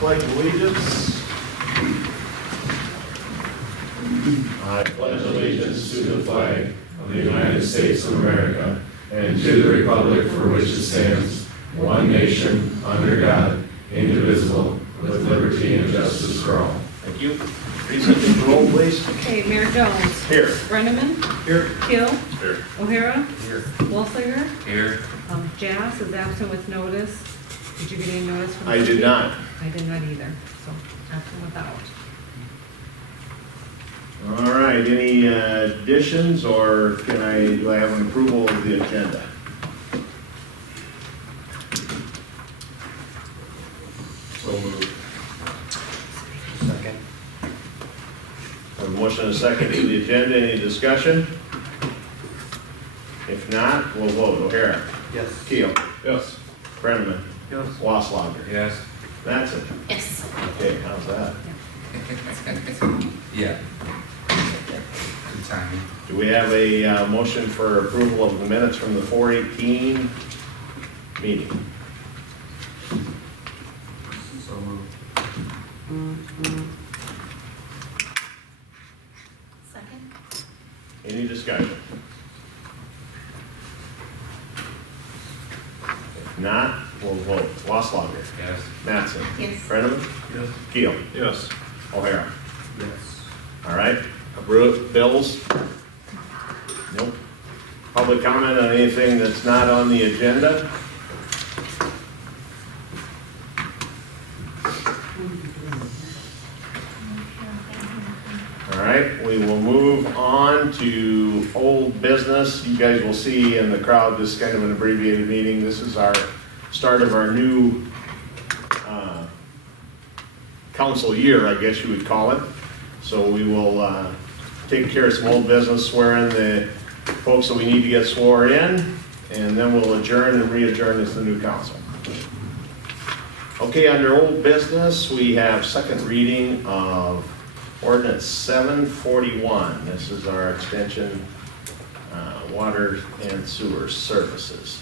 pledge allegiance. I pledge allegiance to the flag of the United States of America and to the republic for which it stands, one nation, under God, indivisible, with liberty and justice for all. Thank you. Teresa, take the roll, please. Okay, Mayor Jones. Here. Brenneman. Here. Keel. Here. O'Hara. Here. Walsinger. Here. Jas is absent with notice. Did you get any notice from? I did Cindy? not. I did not either, so absent without. All right, any additions, or do I have an approval of the agenda? So moved. Second. A motion and a second to the agenda, any discussion? If not, we'll vote. O'Hara. Yes. Keel. Yes. Brenneman. Yes. Wasslager. Yes. That's it. Yes. Okay, how's that? Yeah. Good timing. Do we have a motion for approval of the minutes from the 4/18 meeting? So moved. Second? Any discussion? If not, we'll vote. Wasslager. Yes. Mattson. Yes. Brenneman. Yes. Keel. Yes. O'Hara. Yes. All right. Bills? Nope. Public comment on anything that's not on the agenda? All right, we will move on to old business. You guys will see in the crowd, this is kind of an abbreviated meeting. This is our start of our new council year, I guess you would call it. So we will take care of some old business, swear in the folks that we need to get sworn in, and then we'll adjourn and re-adjourn as the new council. Okay, under old business, we have second reading of ordinance 741. This is our extension, water and sewer services.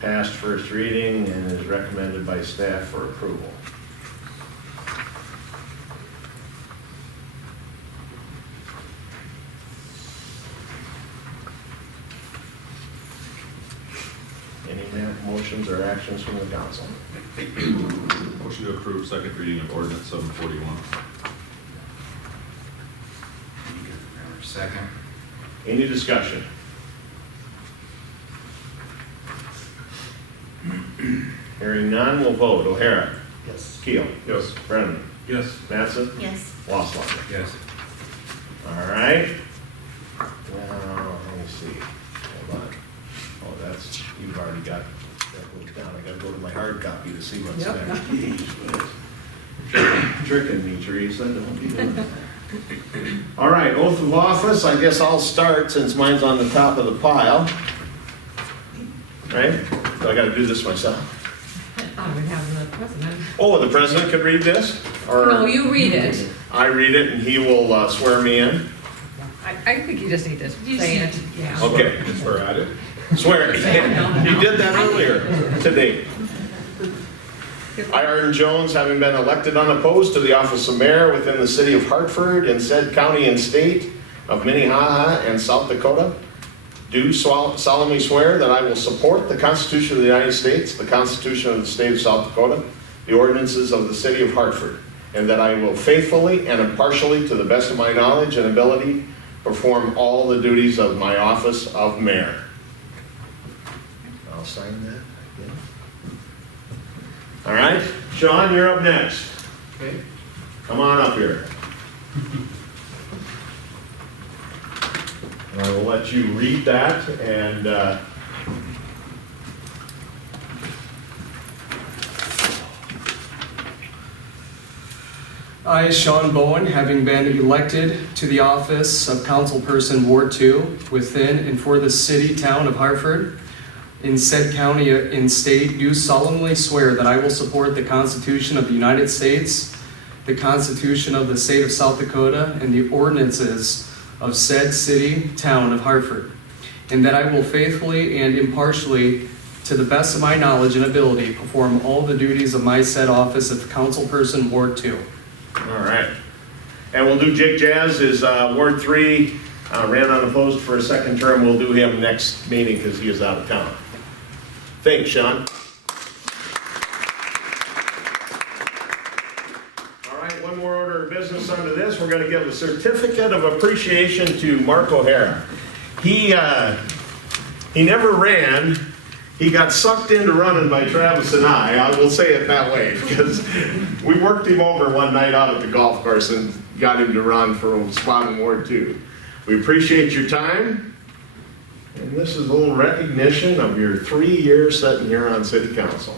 Passed first reading and is recommended by staff for approval. Any motions or actions from the council? Motion to approve second reading of ordinance 741. Second. Any discussion? Hearing none, we'll vote. O'Hara. Yes. Keel. Yes. Brennan. Yes. Mattson. Yes. Wasslager. Yes. All right. Now, let me see. Hold on. Oh, that's, you've already got that moved down. I gotta go to my hard copy to see what's Yep. there. Tricking me, Teresa, don't be doing that. All right, oath of office. I guess I'll start since mine's on the top of the pile. Right? Do I gotta do this myself? I would have the president. Oh, the president could read this? Or No, you read it. I read it and he will swear me in? I think you just need to say it. Yeah. Okay. Swear at it. Swear. You did that earlier today. I, Aaron Jones, having been elected unopposed to the office of mayor within the city of Hartford and said county and state of Minnehaha and South Dakota, do solemnly swear that I will support the Constitution of the United States, the Constitution of the state of South Dakota, the ordinances of the city of Hartford, and that I will faithfully and impartially, to the best of my knowledge and ability, perform all the duties of my office of mayor. I'll sign that. again. All right, Sean, you're up next. Okay. Come on up here. And I will let you read that and I, Sean Bowen, having been elected to the office of Councilperson Ward 2 within and for the city town of Hartford, in said county and state, do solemnly swear that I will support the Constitution of the United States, the Constitution of the state of South Dakota, and the ordinances of said city town of Hartford, and that I will faithfully and impartially, to the best of my knowledge and ability, perform all the duties of my said office of councilperson, Ward 2. All right. And we'll do Jake Jazz is Ward 3, ran unopposed for a second term. We'll do him next meeting because he is out of town. Thanks, Sean. All right, one more order of business under this. We're going to give a certificate of appreciation to Mark O'Hara. He never ran. He got sucked into running by Travis and I will say it that way, because we worked him over one night out at the golf course and got him to run for a spot in Ward 2. We appreciate your time, and this is a little recognition of your 3 years sitting here on City Council.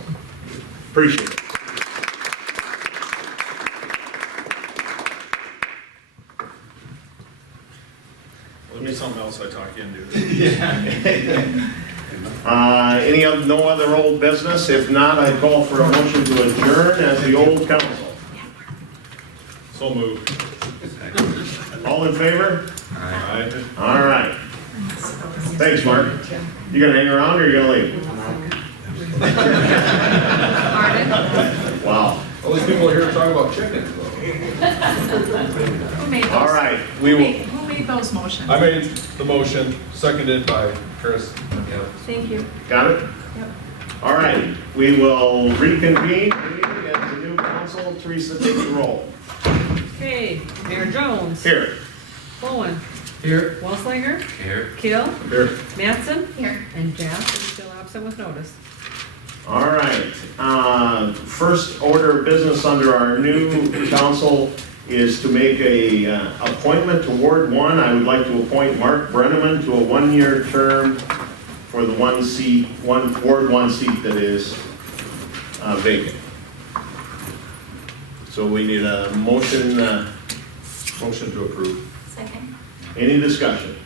Appreciate it. Let me something else I talk you into. No other old business? If not, I call for a motion to adjourn as the old council. So moved. All in favor? Aye. All right. Thanks, Mark. You gonna hang around or you gonna leave? Pardon? Wow. All these people are here to talk about chickens. Who made those? All right, we will. Who made those motions? I made the motion, seconded by Chris. Thank you. Got it? Yep. All right, we will reconvene as the new council. Teresa, take the roll. Okay, Mayor Jones. Here. Bowen. Here. Wellslinger. Here. Kill. Here. Mattson. Here. And Jeff is still absent with notice. All right, first order of business under our new council is to make a appointment to Ward 1. I would like to appoint Mark Brenneman to a 1-year term for the Ward 1 seat that is vacant. So we need a motion. Motion to approve. Second. Any discussion?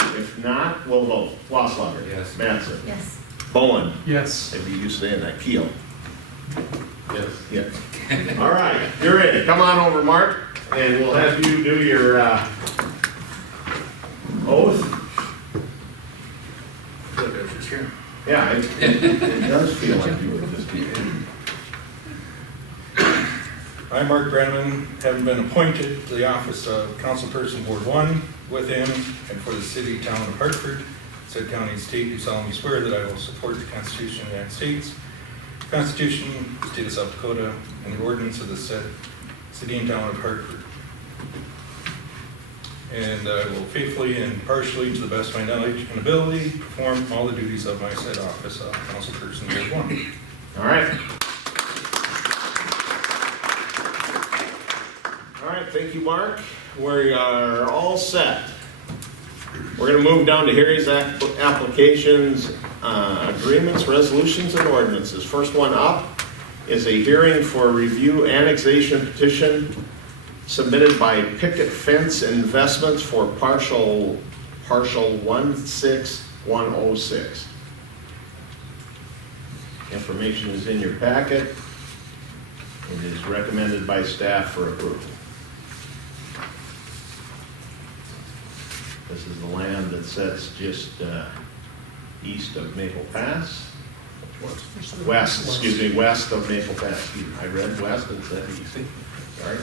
If not, we'll vote. Wasslager. Yes. Mattson. Yes. Bowen. Yes. Maybe you saying that. Keel. Yes. Yes. All right, you're in. Come on over, Mark, and we'll have you do your oath. Yeah, it does feel like you were just here. I, Mark Brenneman, having been appointed to the office of Councilperson Ward 1 with him and for the city, town of Hartford, said county and state, do solemnly swear that I will support the Constitution of the United States, the Constitution of the State of South Dakota, and the ordinance of the said city and town of Hartford. And I will faithfully and impartially, to the best of my knowledge and ability, perform all the duties of my said office of Councilperson Ward 1. All right. All right, thank you, Mark. We are all set. We're going to move down to hearings, applications, agreements, resolutions, and ordinances. First one up is a hearing for review annexation petition submitted by Picket Fence Investments for partial 16106. Information is in your packet. It is recommended by staff for approval. This is the land that sits just east of Maple Pass. West, excuse me, west of Maple Pass. I read west and said east. Sorry.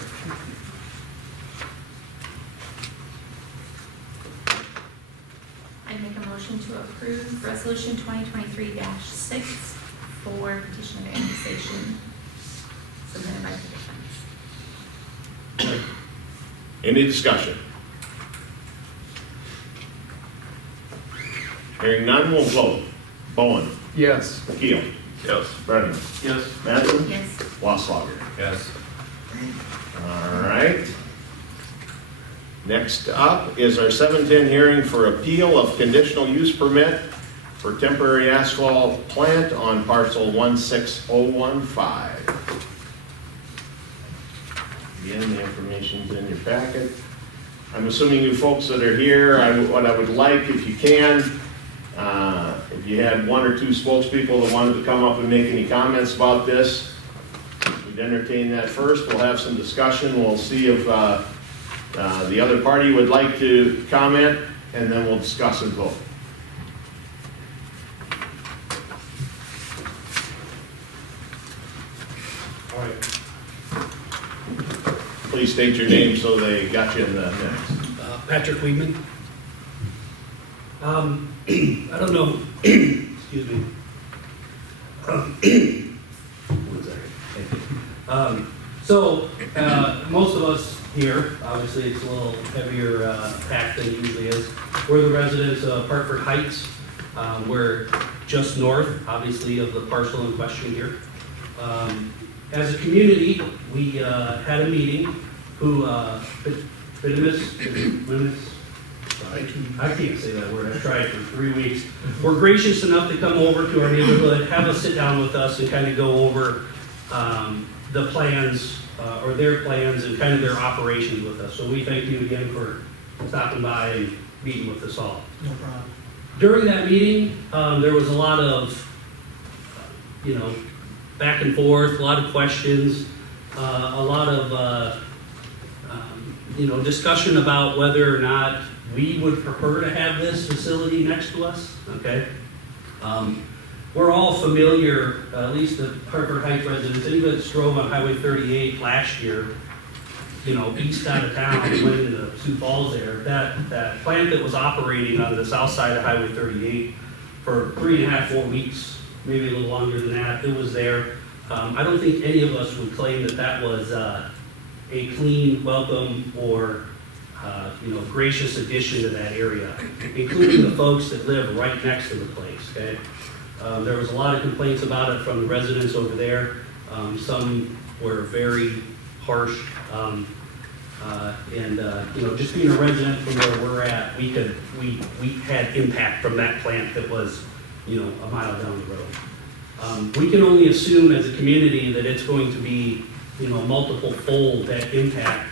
I make a motion to approve resolution 2023-6 for petition of annexation submitted by the defense. Any discussion? Hearing none, we'll vote. Bowen. Yes. Keel. Yes. Brennan. Yes. Mattson. Yes. Wasslager. Yes. All right. Next up is our 710 hearing for appeal of conditional use permit for temporary asphalt plant on parcel 16015. Again, the information's in your packet. I'm assuming you folks that are here, what I would like, if you can, if you had 1 or 2 spokespeople that wanted to come up and make any comments about this, we'd entertain that first. We'll have some discussion. We'll see if the other party would like to comment, and then we'll discuss and vote. Please state your name so they got you in the minutes. Patrick Weedman. I don't know, excuse me. One second. Most of us here, obviously it's a little heavier packed than it usually is. We're the residents of Hartford Heights. We're just north, obviously, of the parcel in question here. As a community, we had a meeting I can't say that word, I've tried for 3 weeks. Were gracious enough to come over to our neighborhood, have a sit down with us and kind of go over the plans, or their plans and kind of their operations with us. So we thank you again for stopping by and meeting with us all. No problem. During that meeting, there was a lot of, back and forth, a lot of questions, a lot of, discussion about whether or not we would prefer to have this facility next to us, okay? We're all familiar, at least the Hartford Heights residents, anybody that drove on Highway 38 last year, east out of town, went into Sioux Falls there, that plant that was operating on the south side of Highway 38 for 3.5, 4 weeks, maybe a little longer than that, it was there. I don't think any of us would claim that was a clean, welcome, or gracious addition to that area, including the folks that live right next to the place, okay? There was a lot of complaints about it from the residents over there. Some were very harsh. Just being a resident from where we're at, we had impact from that plant that was, a mile down the road. We can only assume as a community that it's going to be, multiple fold that impact,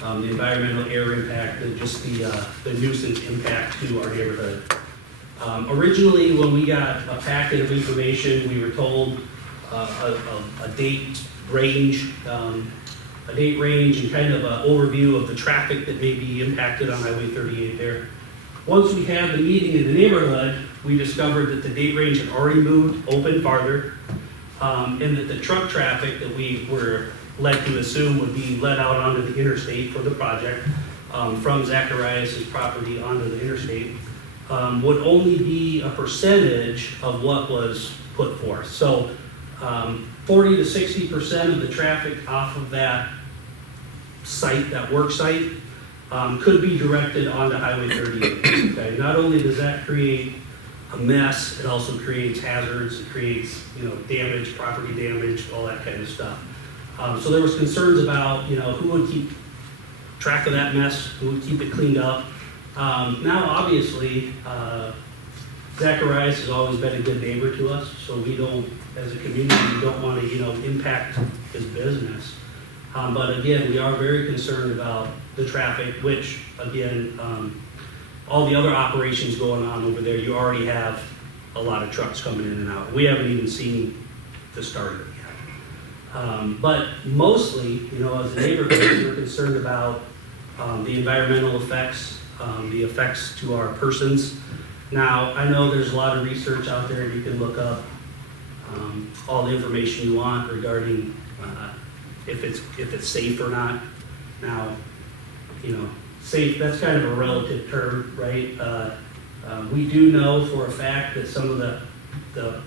the environmental air impact, and just the nuisance impact to our neighborhood. Originally, when we got a packet of information, we were told a date range and kind of an overview of the traffic that may be impacted on Highway 38 there. Once we had the meeting in the neighborhood, we discovered that the date range had already moved open farther, and that the truck traffic that we were led to assume would be let out onto the interstate for the project, from Zacharias' property onto the interstate, would only be a percentage of what was put forth. So 40 to 60% of the traffic off of that site, that work site, could be directed onto Highway 38. Okay? Not only does that create a mess, it also creates hazards, it creates damage, property damage, all that kind of stuff. So there was concerns about who would keep track of that mess, who would keep it cleaned up. Now, obviously, Zacharias has always been a good neighbor to us, so we don't, as a community, don't want to, impact his business. But again, we are very concerned about the traffic, which, again, all the other operations going on over there, you already have a lot of trucks coming in and out. We haven't even seen the start of it yet. But mostly, as a neighborhood, we're concerned about the environmental effects, the effects to our persons. Now, I know there's a lot of research out there. You can look up all the information you want regarding if it's safe or not. Now, safe, that's kind of a relative term, right? We do know for a fact that some of the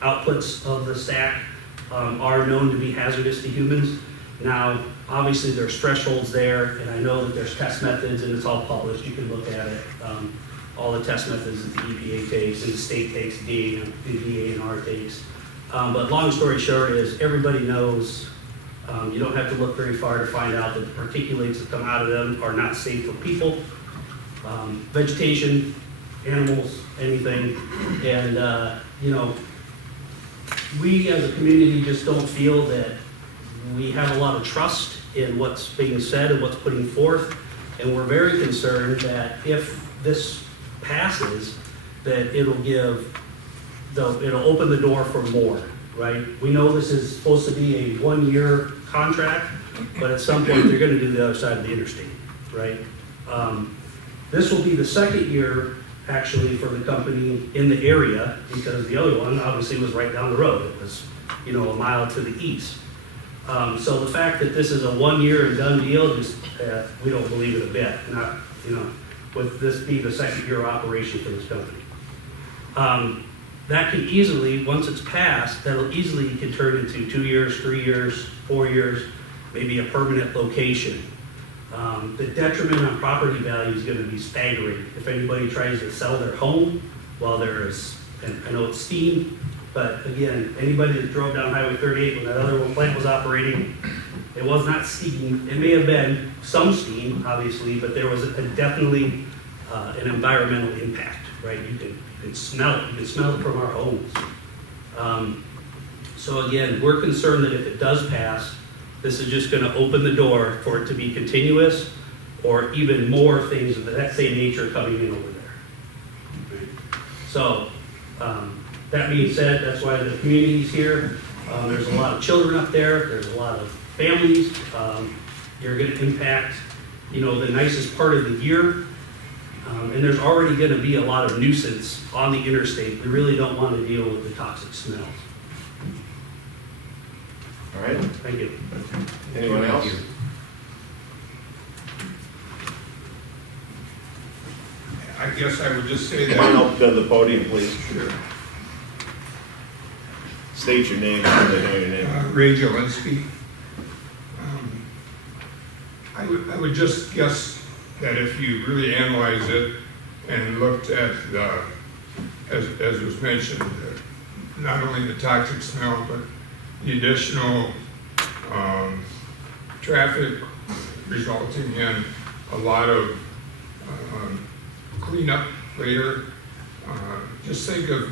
outputs of the stack are known to be hazardous to humans. Now, obviously there's thresholds there, and I know that there's test methods, and it's all published. You can look at it. All the test methods that the EPA takes, and the state takes, the DEA takes. But long story short is everybody knows. You don't have to look very far to find out that the particulates that come out of them are not safe for people, vegetation, animals, anything. And, we as a community just don't feel that we have a lot of trust in what's being said and what's putting forth. And we're very concerned that if this passes, that it'll open the door for more, right? We know this is supposed to be a 1-year contract, but at some point they're gonna do the other side of the interstate, right? This will be the second year actually for the company in the area, because the other one obviously was right down the road. It was, a mile to the east. So the fact that this is a 1 year and done deal, just, we don't believe it a bit, not, with this being the second year of operation for this company. That can easily, once it's passed, that'll easily can turn into 2 years, 3 years, 4 years, maybe a permanent location. The detriment on property value is gonna be staggering. If anybody tries to sell their home while there is, and I know it's steam, but again, anybody that drove down Highway 38 when that other one plant was operating, it was not steam. It may have been some steam, obviously, but there was definitely an environmental impact, right? You can smell it. You can smell it from our homes. So again, we're concerned that if it does pass, this is just going to open the door for it to be continuous or even more things of that same nature coming in over there. So that being said, that's why the community's here. There's a lot of children up there. There's a lot of families. You're going to impact, the nicest part of the year. And there's already going to be a lot of nuisance on the interstate. We really don't want to deal with the toxic smells. All right, Thank you. anyone else? I guess I would just say Come on that. up to the podium, please. Sure. State your name, so they know your name. Ray Jelinski. I would just guess that if you really analyze it and looked at the, as was mentioned, not only the toxic smell, but the additional traffic resulting in a lot of cleanup later. Just think of,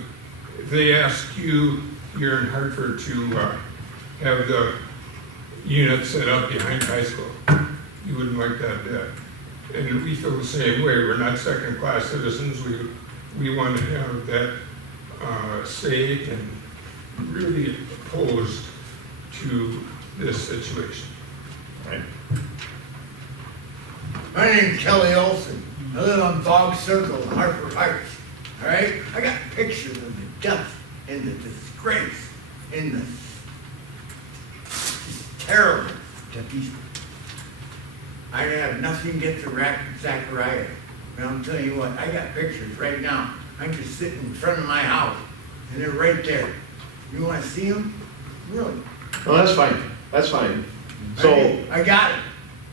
if they ask you here in Hartford to have the unit set up behind high school, you wouldn't like that bit. And we feel the same way. We're not second-class citizens. We want to have that say and really opposed to this situation. Right. My name's Kelly Olson. I live on Bog Circle in Hartford Heights. All right? I got pictures of the dust and the disgrace and the it's terrible to people. I have nothing against the Zachariah. But I'm telling you what, I got pictures right now. I'm just sitting in front of my house and they're right there. You want to see them? Really? Well, that's fine, that's fine. So, I got it.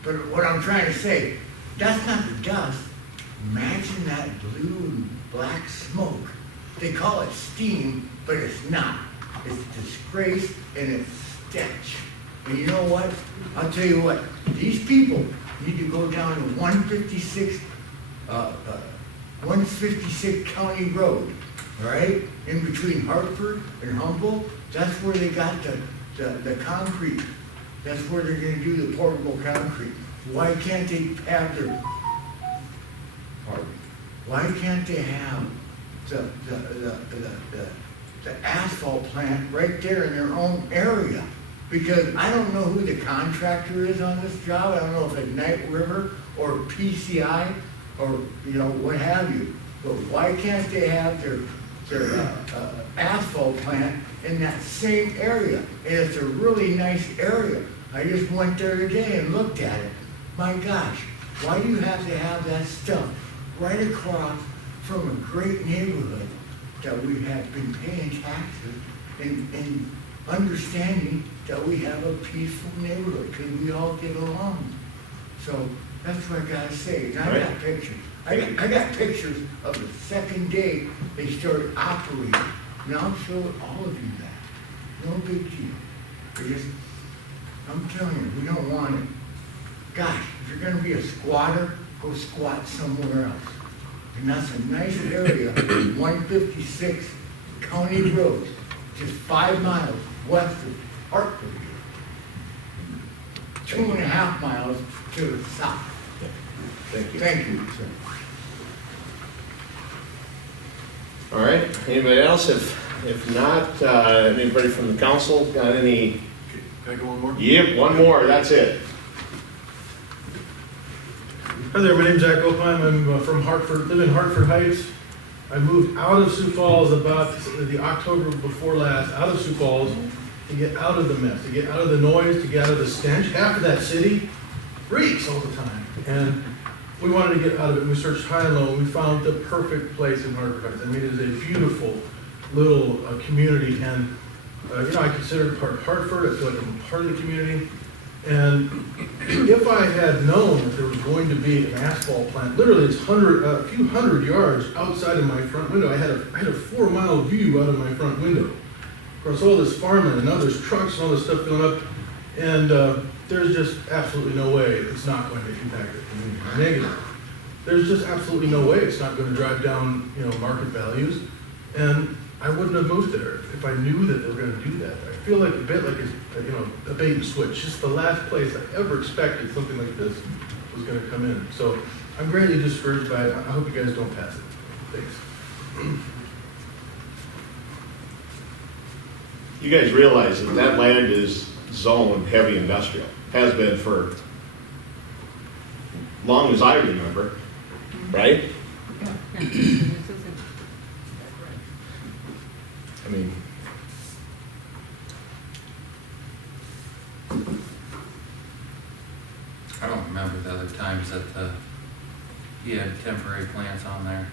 But what I'm trying to say, that's not the dust. Imagine that blue and black smoke. They call it steam, but it's not. It's disgrace and it's stench. And you know what? I'll tell you what. These people need to go down to 156 County Road, all right? In between Hartford and Humboldt. That's where they got the concrete. That's where they're gonna do the portable concrete. Why can't they have their, why can't they have the asphalt plant right there in their own area? Because I don't know who the contractor is on this job. I don't know if it's Night River or PCI or, what have you. But why can't they have their asphalt plant in that same area? And it's a really nice area. I just went there today and looked at it. My gosh, why do you have to have that stuff right across from a great neighborhood that we have been paying taxes and understanding that we have a peaceful neighborhood because we all get along? So that's what I gotta say. And I got pictures. I got pictures of the second day they started operating. And I'll show all of you that. No big deal. I'm telling you, we don't want it. Gosh, if you're gonna be a squatter, go squat somewhere else. And that's a nice area, 156 County Road, just 5 miles west of Hartford. 2.5 miles to the south. thank you. Thank you, sir. All right, anybody else? If not, anybody from the council got any? Can I go one more? Yep, one more, that's it. Hi there, my name's Zach Opheim. I'm from Hartford, live in Hartford Heights. I moved out of Sioux Falls about the October before last, out of Sioux Falls, to get out of the mess, to get out of the noise, to get out of the stench. Half of that city reeks all the time. And we wanted to get out of it. We searched high and low, and we found the perfect place in Hartford Heights. I mean, it is a beautiful little community, and you know, I consider it part of Hartford. I feel like I'm part of the community. And if I had known that there was going to be an asphalt plant, literally it's a few hundred yards outside of my front window. I had a 4-mile view out of my front window across all this farmland, and now there's trucks and all this stuff going up, and there's just absolutely no way it's not going to impact the community negative. There's just absolutely no way it's not going to drive down, you know, market values, and I wouldn't have moved there if I knew that they were going to do that. I feel like a bit like it's, you know, a bait and switch. Just the last place I ever expected something like this was going to come in. So I'm greatly discouraged by it. I hope you guys don't pass it. Thanks. You guys realize that that land is zoned heavy industrial, has been for long as I remember, right? I mean, I don't remember the other times that you had temporary plants on there.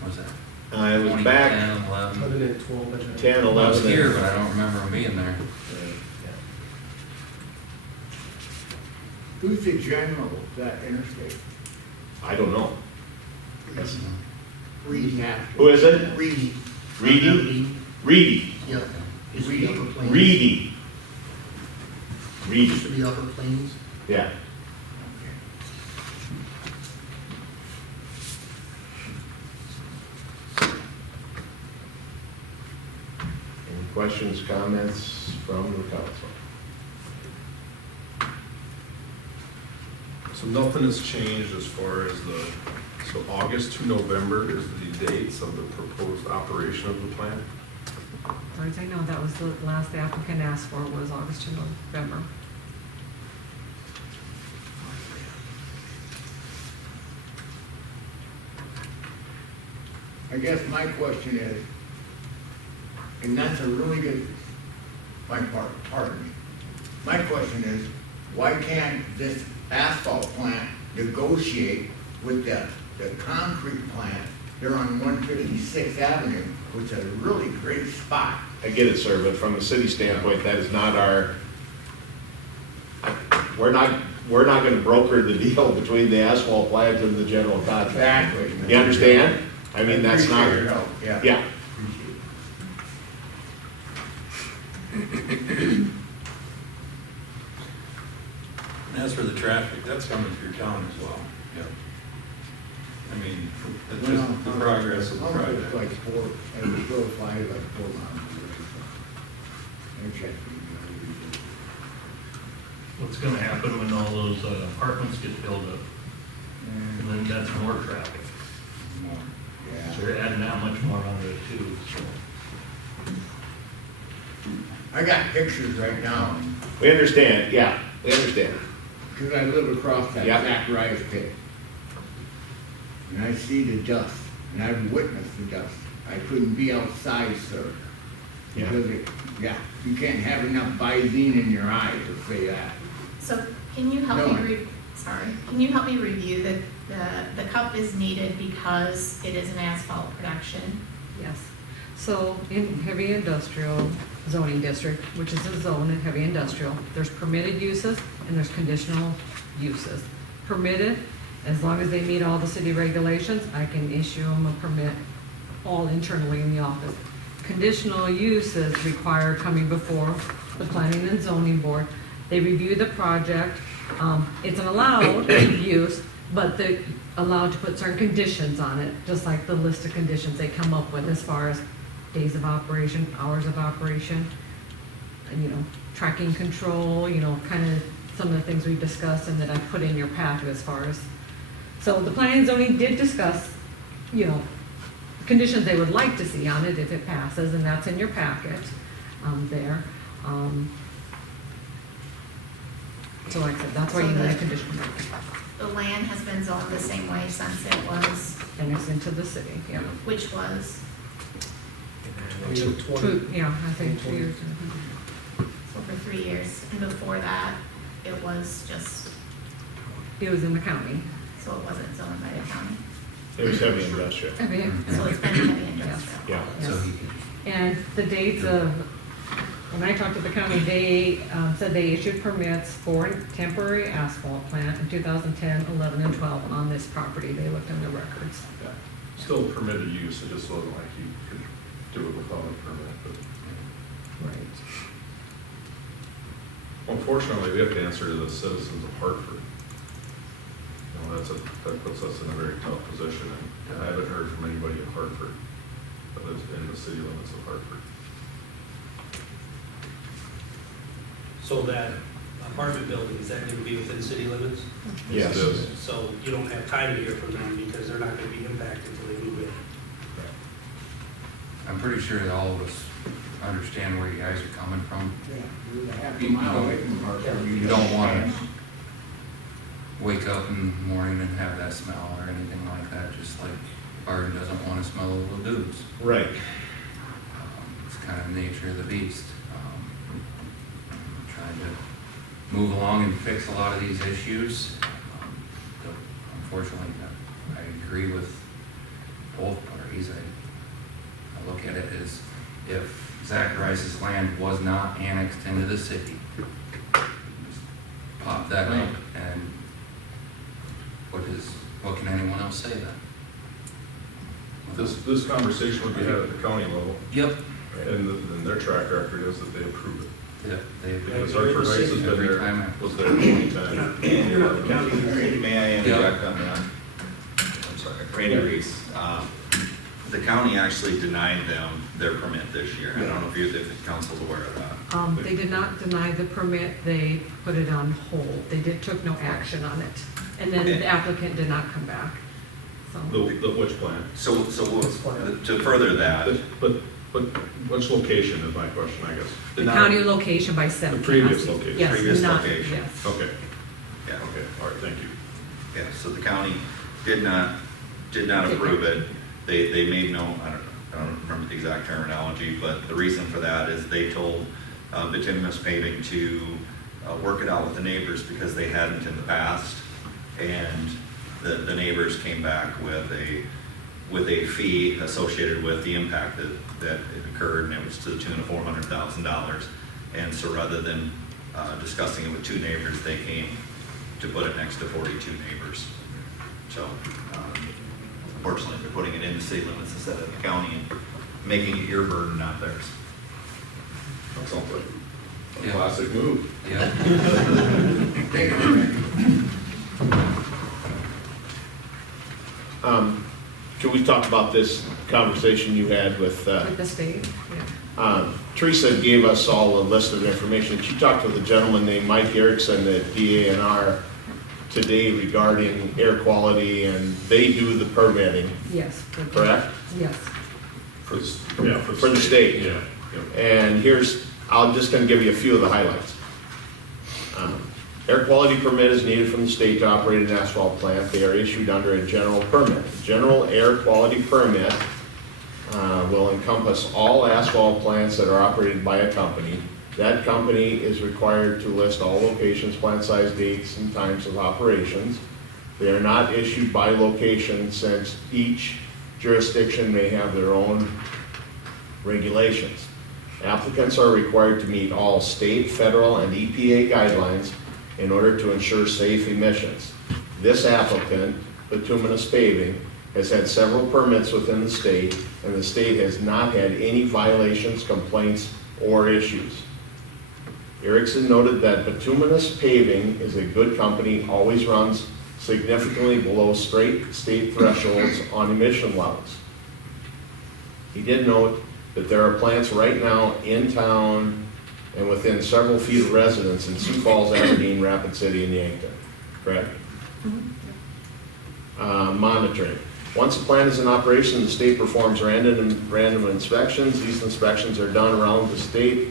What was that? it was back 2010, 11. 112, I think. 10, I was 11. here, but I don't remember them being there. Who's the general of that interstate? I don't know. Reedy. Who is it? Reedy. Reedy? Reedy. Yep. Is the Upper Plains? Reedy. Used to Reedy. be Upper Plains? Yeah. Any questions, comments from the council? So nothing has changed as far as so August to November is the dates of the proposed operation of the plant? As far as I know, that was the last the applicant asked for, was August to November. I guess my question is, and that's a really good, pardon me. My question is, why can't this asphalt plant negotiate with the concrete plant there on 156th Avenue, which is a really great spot? I get it, sir, but from a city standpoint, that is not our, we're not gonna broker the deal between the asphalt plant and the general contractor. Exactly. You understand? I mean, that's not, Appreciate your help, yeah. yeah. Appreciate it. And as for the traffic, that's coming through town as well. Yep. I mean, it's just the progress of the How much is project. like 4, and we go 5, like 4 miles. And check. What's gonna happen when all those apartments get filled up? And then that's more traffic. Yeah. So you're adding that much more onto it too, so. I got pictures right now, We understand, yeah, we understand. because I live across that Yeah. Zacharias pit. And I see the dust, and I've witnessed the dust. I couldn't be outside, sir. Yeah. Because you can't have enough Visine in your eyes to say that. So can you help No. me, can you help me review that the cup is needed because it is an asphalt production? Yes. So in heavy industrial zoning district, which is a zone in heavy industrial, there's permitted uses and there's conditional uses. Permitted, as long as they meet all the city regulations, I can issue them a permit all internally in the office. Conditional uses require coming before the planning and zoning board. They review the project. It's an allowed use, but they're allowed to put certain conditions on it, just like the list of conditions they come up with as far as days of operation, hours of operation, and, you know, tracking control, you know, kind of some of the things we've discussed and that I put in your packet as far as. So the planning and zoning did discuss, you know, conditions they would like to see on it if it passes, and that's in your packet there. So like I said, that's why you need a condition. The land has been zoned the same way since it was, Annexed into the city, yeah. which was, Yeah, I think 2 years. 3 years, and before that, it was just, It was in the county. so it wasn't zoned by the county. It was heavy industrial. I mean, So it's been heavy industrial. Yeah. So Yes. he could, And the dates of, when I talked to the county, they said they issued permits for a temporary asphalt plant in 2010, 11, and 12 on this property. They looked in the records. Yeah. Still permitted use, it just wasn't like you could do it without a permit, but Right. unfortunately, we have to answer to the citizens of Hartford. You know, that puts us in a very tough position, and I haven't heard from anybody in Hartford that lives in the city limits of Hartford. So that apartment building, is that going to be within city limits? Yes. It is. So you don't have time to hear from them because they're not going to be impacted until they move in. I'm pretty sure that all of us understand where you guys are coming from. Half a mile away from our. You don't want to wake up in the morning and have that smell or anything like that, just like Barton doesn't want to smell the little dudes. Right. It's kind of the nature of the beast. Trying to move along and fix a lot of these issues. But unfortunately, I agree with both parties. I look at it as if Zacharias' land was not annexed into the city, just pop that up, and what can anyone else say then? This conversation would be had at the county level, Yep. and their track record is that they approve it. Yep, they Because Hartford Heights has been every there, time. was there 20 times. May I interject on that? I'm sorry, Randy Reese. The county actually denied them their permit this year. I don't know if the council's aware of that. They did not deny the permit, they put it on hold. They took no action on it. And then the applicant did not come back, so. The which plan? So to further that, But which location is my question, I guess? The county location by Seth. The previous Cassie. location. Yes, Previous not- location. Yes. Okay, yeah, okay, all right, thank you. yeah, so the county did not approve it. They made no, I don't remember the exact terminology, but the reason for that is they told Bituminous Paving to work it out with the neighbors because they hadn't in the past. And the neighbors came back with a fee associated with the impact that it occurred, and it was to the tune of $400,000. And so rather than discussing it with two neighbors, they came to put it next to 42 neighbors. So unfortunately, they're putting it in the city limits instead of the county and making it your burden, not theirs. That sounds like a Yeah. classic move. Yeah. Can we talk about this conversation you had with, With the state, yeah. Teresa gave us all a list of information. She talked with a gentleman named Mike Erickson at DANR today regarding air quality, and they do the permitting, Yes. correct? Yes. For For the state. Yeah. And I'm just gonna give you a few of the highlights. Air quality permit is needed from the state to operate an asphalt plant. They are issued under a general permit. General air quality permit will encompass all asphalt plants that are operated by a company. That company is required to list all locations, plant size, dates, and times of operations. They are not issued by location since each jurisdiction may have their own regulations. Applicants are required to meet all state, federal, and EPA guidelines in order to ensure safe emissions. This applicant, Bituminous Paving, has had several permits within the state, and the state has not had any violations, complaints, or issues. Erickson noted that Bituminous Paving is a good company, always runs significantly below straight state thresholds on emission levels. He did note that there are plants right now in town and within several feet of residents in Sioux Falls, Aberdeen, Rapid City, and Yankton, correct? Monitoring. Once a plant is in operation, the state performs random inspections. These inspections are done around the state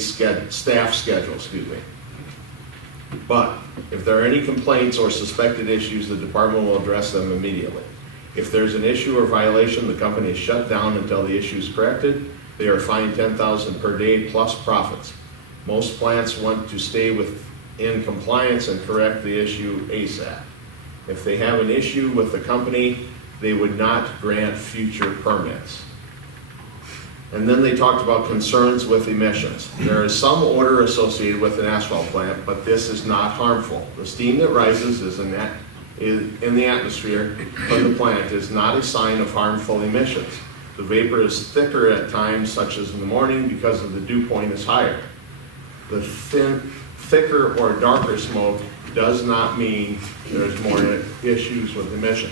staff schedule, excuse me. But if there are any complaints or suspected issues, the department will address them immediately. If there's an issue or violation, the company is shut down until the issue is corrected. They are fined $10,000 per day plus profits. Most plants want to stay within compliance and correct the issue ASAP. If they have an issue with the company, they would not grant future permits. And then they talked about concerns with emissions. There is some odor associated with an asphalt plant, but this is not harmful. The steam that rises in the atmosphere from the plant is not a sign of harmful emissions. The vapor is thicker at times, such as in the morning, because of the dew point is higher. The thicker or darker smoke does not mean there's more issues with emission.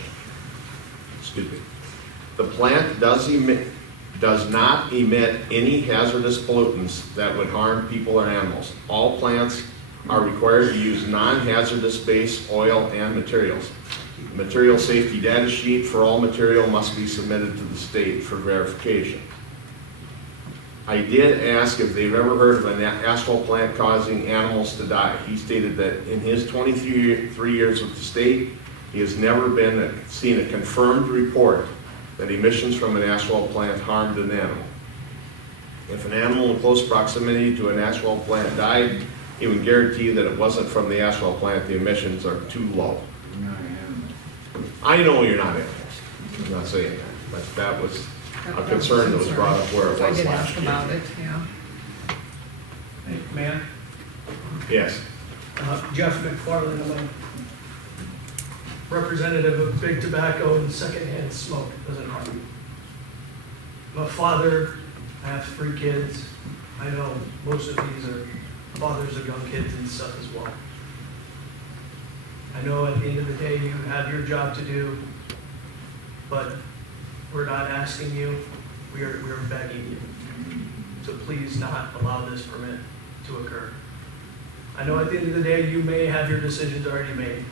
Excuse me. The plant does not emit any hazardous pollutants that would harm people or animals. All plants are required to use non-hazardous base, oil, and materials. The material safety data sheet for all material must be submitted to the state for verification. I did ask if they've ever heard of an asphalt plant causing animals to die. He stated that in his 23 years with the state, he has never seen a confirmed report that emissions from an asphalt plant harmed an animal. If an animal in close proximity to an asphalt plant died, he would guarantee that it wasn't from the asphalt plant. The emissions are too low. I know you're not animals. I'm not saying that, but that was a concern that was brought up where it I was did last ask year. about it, yeah. Hey, Mayor, Yes. Jeff McFarland, I'm a representative of big tobacco and secondhand smoke, doesn't harm you. I'm a father, I have 3 kids. I know most of these are fathers of young kids and stuff as well. I know at the end of the day, you have your job to do, but we're not asking you, we're begging you to please not allow this permit to occur. I know at the end of the day, you may have your decisions already made,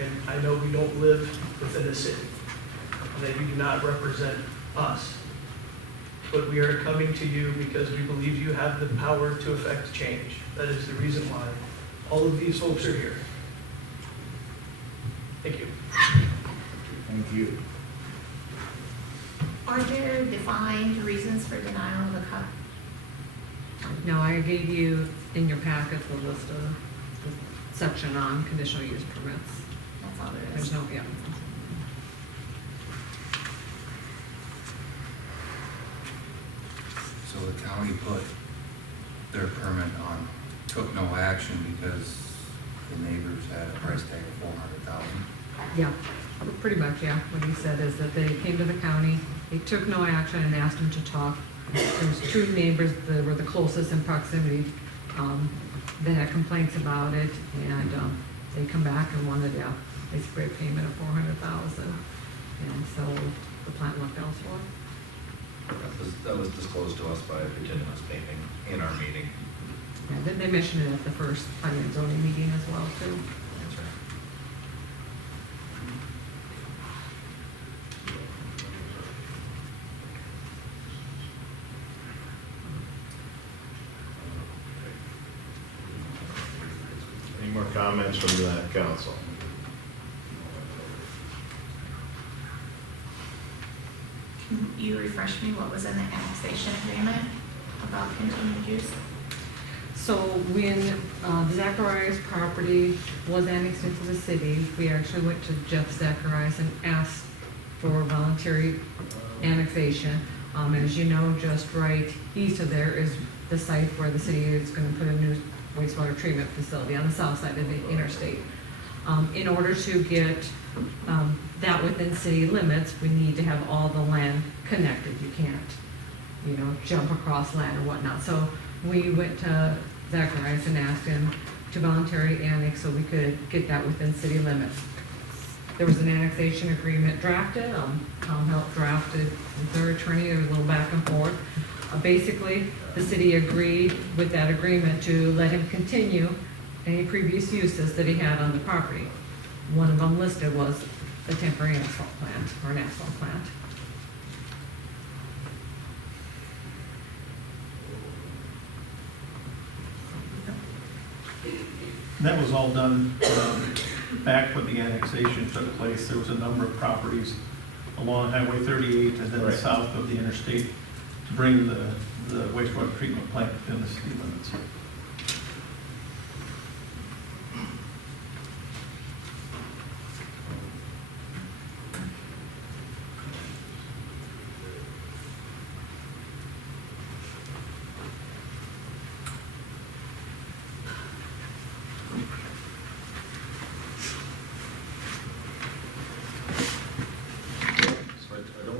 and I know we don't live within the city, and that you do not represent us. But we are coming to you because we believe you have the power to affect change. That is the reason why all of these folks are here. Thank you. Thank you. Are there defined reasons for denial of a cup? No, I gave you in your packet the list of the section on conditional use permits. That's all there There's is. no, yeah. So the county put their permit on, took no action because the neighbors had a price tag of $400,000. Yeah, pretty much, yeah. What he said is that they came to the county, they took no action and asked him to talk. There's 2 neighbors that were the closest in proximity that had complaints about it, and they come back and wanted, basically a payment of $400,000. And so the plant looked elsewhere. That was disclosed to us by Continuous Paving in our meeting. Yeah, they mentioned it at the first planning and zoning meeting as well, too. That's right. Any more comments from the council? Can you refresh me what was in the annexation agreement about continued use? So when the Zacharias property was annexed into the city, we actually went to Jeff Zacharias and asked for voluntary annexation. As you know, just right east of there is the site where the city is going to put a new wastewater treatment facility on the south side of the interstate. In order to get that within city limits, we need to have all the land connected. You can't, jump across land or whatnot. So we went to Zacharias and asked him to voluntarily annex so we could get that within city limits. There was an annexation agreement drafted. Tom helped drafted with their attorney. There was a little back and forth. Basically, the city agreed with that agreement to let him continue any previous uses that he had on the property. One of them listed was a temporary asphalt plant or an asphalt plant. That was all done back when the annexation took place. There was a number of properties along Highway 38 and then Right. south of the interstate to bring the wastewater treatment plant within the city limits.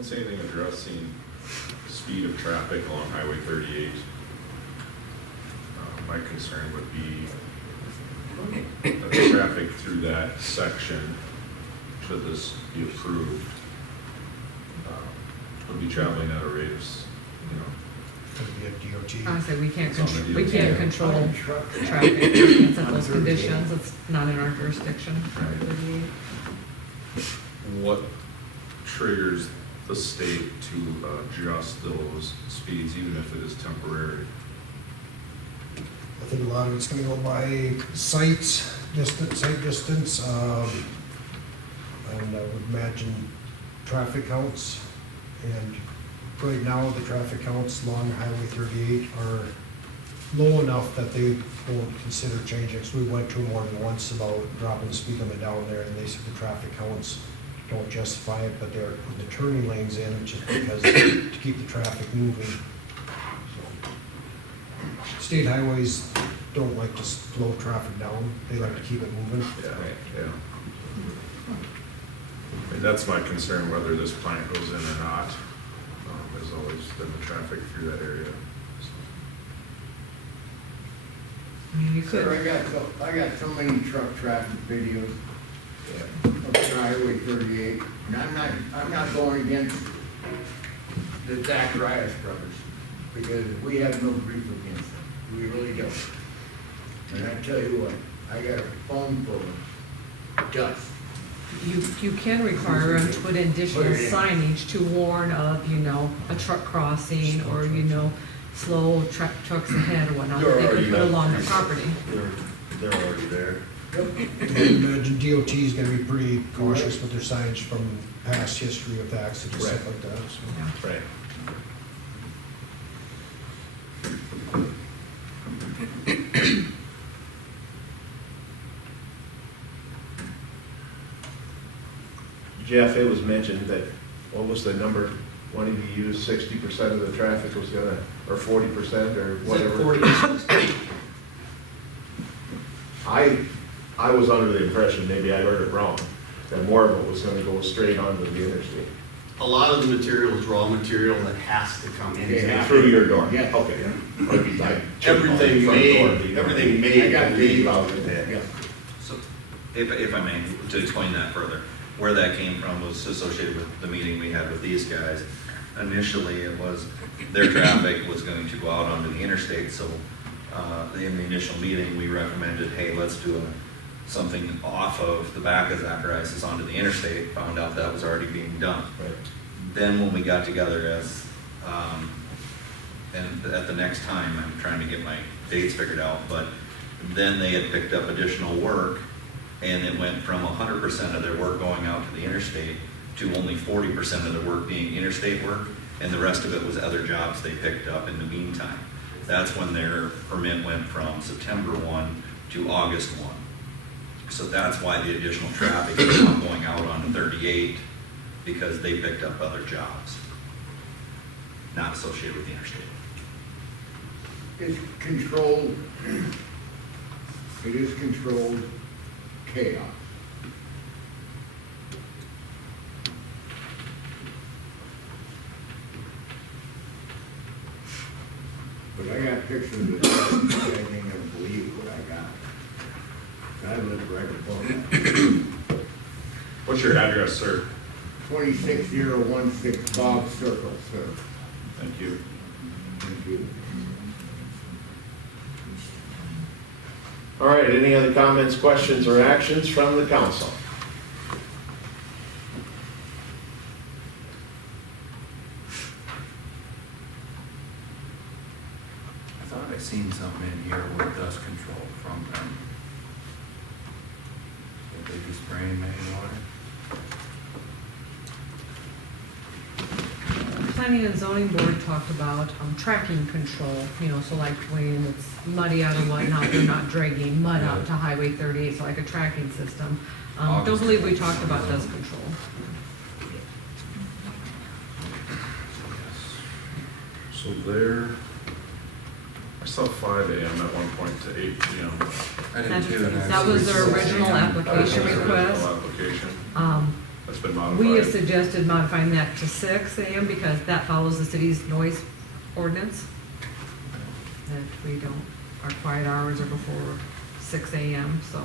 say anything addressing the speed of traffic along Highway 38. My concern would be that the traffic through that section, should this be approved, would be traveling at a rate of, I say we can't It's on the control, we DOT. can't control traffic, we can't set those conditions, it's not in our jurisdiction. what triggers the state to adjust those speeds, even if it is temporary? I think a lot of it's gonna go by site distance, and I would imagine traffic counts. And right now, the traffic counts along Highway 38 are low enough that they won't consider changing. So we went to them more than once about dropping the speed limit down there, and they said the traffic counts don't justify it, but they're putting the turning lanes in just because to keep the traffic moving. So, state highways don't like to slow traffic down, they like to keep it moving. Yeah. And that's my concern, whether this plant goes in or not, has always been the traffic through that area. You could, Sir, I got so many truck traffic videos of Highway 38, and I'm not going against the Zacharias brothers, because we have no grief against them, we really don't. And I tell you what, I got a phone full of dust. you can require them to put in additional Put it in. signage to warn of, a truck crossing, or, slow trucks ahead or whatnot, that they could put along the property. They're already there. I imagine DOT is gonna be pretty cautious with their signage from past history of accidents, stuff like that, so. Yeah. Right. Jeff, it was mentioned that, what was the number, one of you used 60% of the traffic was gonna, or 40% or whatever? I was under the impression, maybe I heard it wrong, that more of it was gonna go straight onto the interstate. A lot of the material is raw material that has to come in. Yeah. Through your door? Yeah. Okay. Everything made I got and leave videos out of of that, there. yeah. So, if I may, to explain that further, where that came from was associated with the meeting we had with these guys. Initially, it was, their traffic was going to go out onto the interstate, so in the initial meeting, we recommended, hey, let's do something off of the back of Zacharias onto the interstate, found out that was already being done. Right. Then when we got together as, and at the next time, I'm trying to get my dates figured out, but then they had picked up additional work, and it went from 100% of their work going out to the interstate to only 40% of the work being interstate work, and the rest of it was other jobs they picked up in the meantime. That's when their permit went from September 1 to August 1. So that's why the additional traffic is not going out on 38, because they picked up other jobs, not associated with the interstate. It's controlled, it is controlled chaos. But I got pictures of this, I can't even believe what I got. I live right above that. What's your address, sir? 26016 Bob Circle, sir. Thank you. Thank you. All right, any other comments, questions, or actions from the council? I thought I seen something in here with dust control from them. Would they be spraying main water? Planning and zoning board talked about tracking control, so like when it's muddy out and whatnot, they're not dragging mud out to Highway 38, so like a tracking system. Don't believe we talked about dust control. So there, I saw 5 AM at one point to 8 PM. I didn't do that. That was their original application That was their request. original application. Um, I it's been We have modified. suggested modifying that to 6 AM because that follows the city's noise ordinance. That we don't, our quiet hours are before 6 AM, so.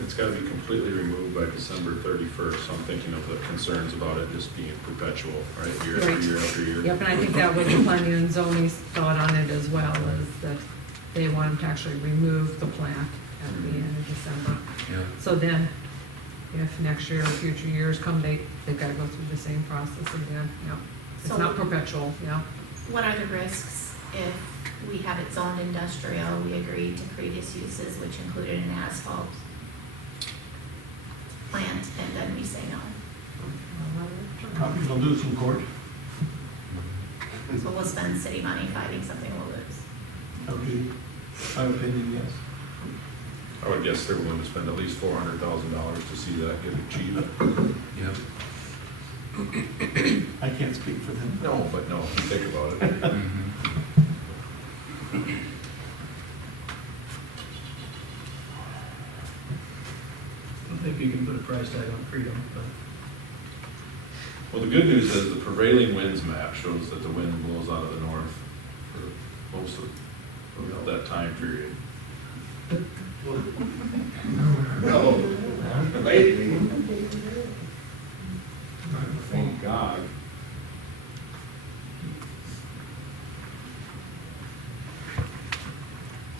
It's gotta be completely removed by December 31st, so I'm thinking of the concerns about it just being perpetual, right, year after Right. year after year. Yep, and I think that was the planning and zoning's thought on it as well, is that they wanted to actually remove the plant at the end of December. Yeah. So then, if next year or future years come, they've gotta go through the same process again, yeah. It's So- not perpetual, yeah. What are the risks if we have it zoned industrial, we agreed to previous uses, which included an asphalt plant, and then we say no? Probably will lose in court. So we'll spend city money fighting something we'll lose. Okay, my opinion, yes. I would guess they're willing to spend at least $400,000 to see that get achieved. Yep. I can't speak for them. No, but no, think about it. Mhm. I don't think you can put a price tag on freedom, but. Well, the good news is the prevailing winds map shows that the wind blows out of the north for most of that time period. No, lately, Thank God.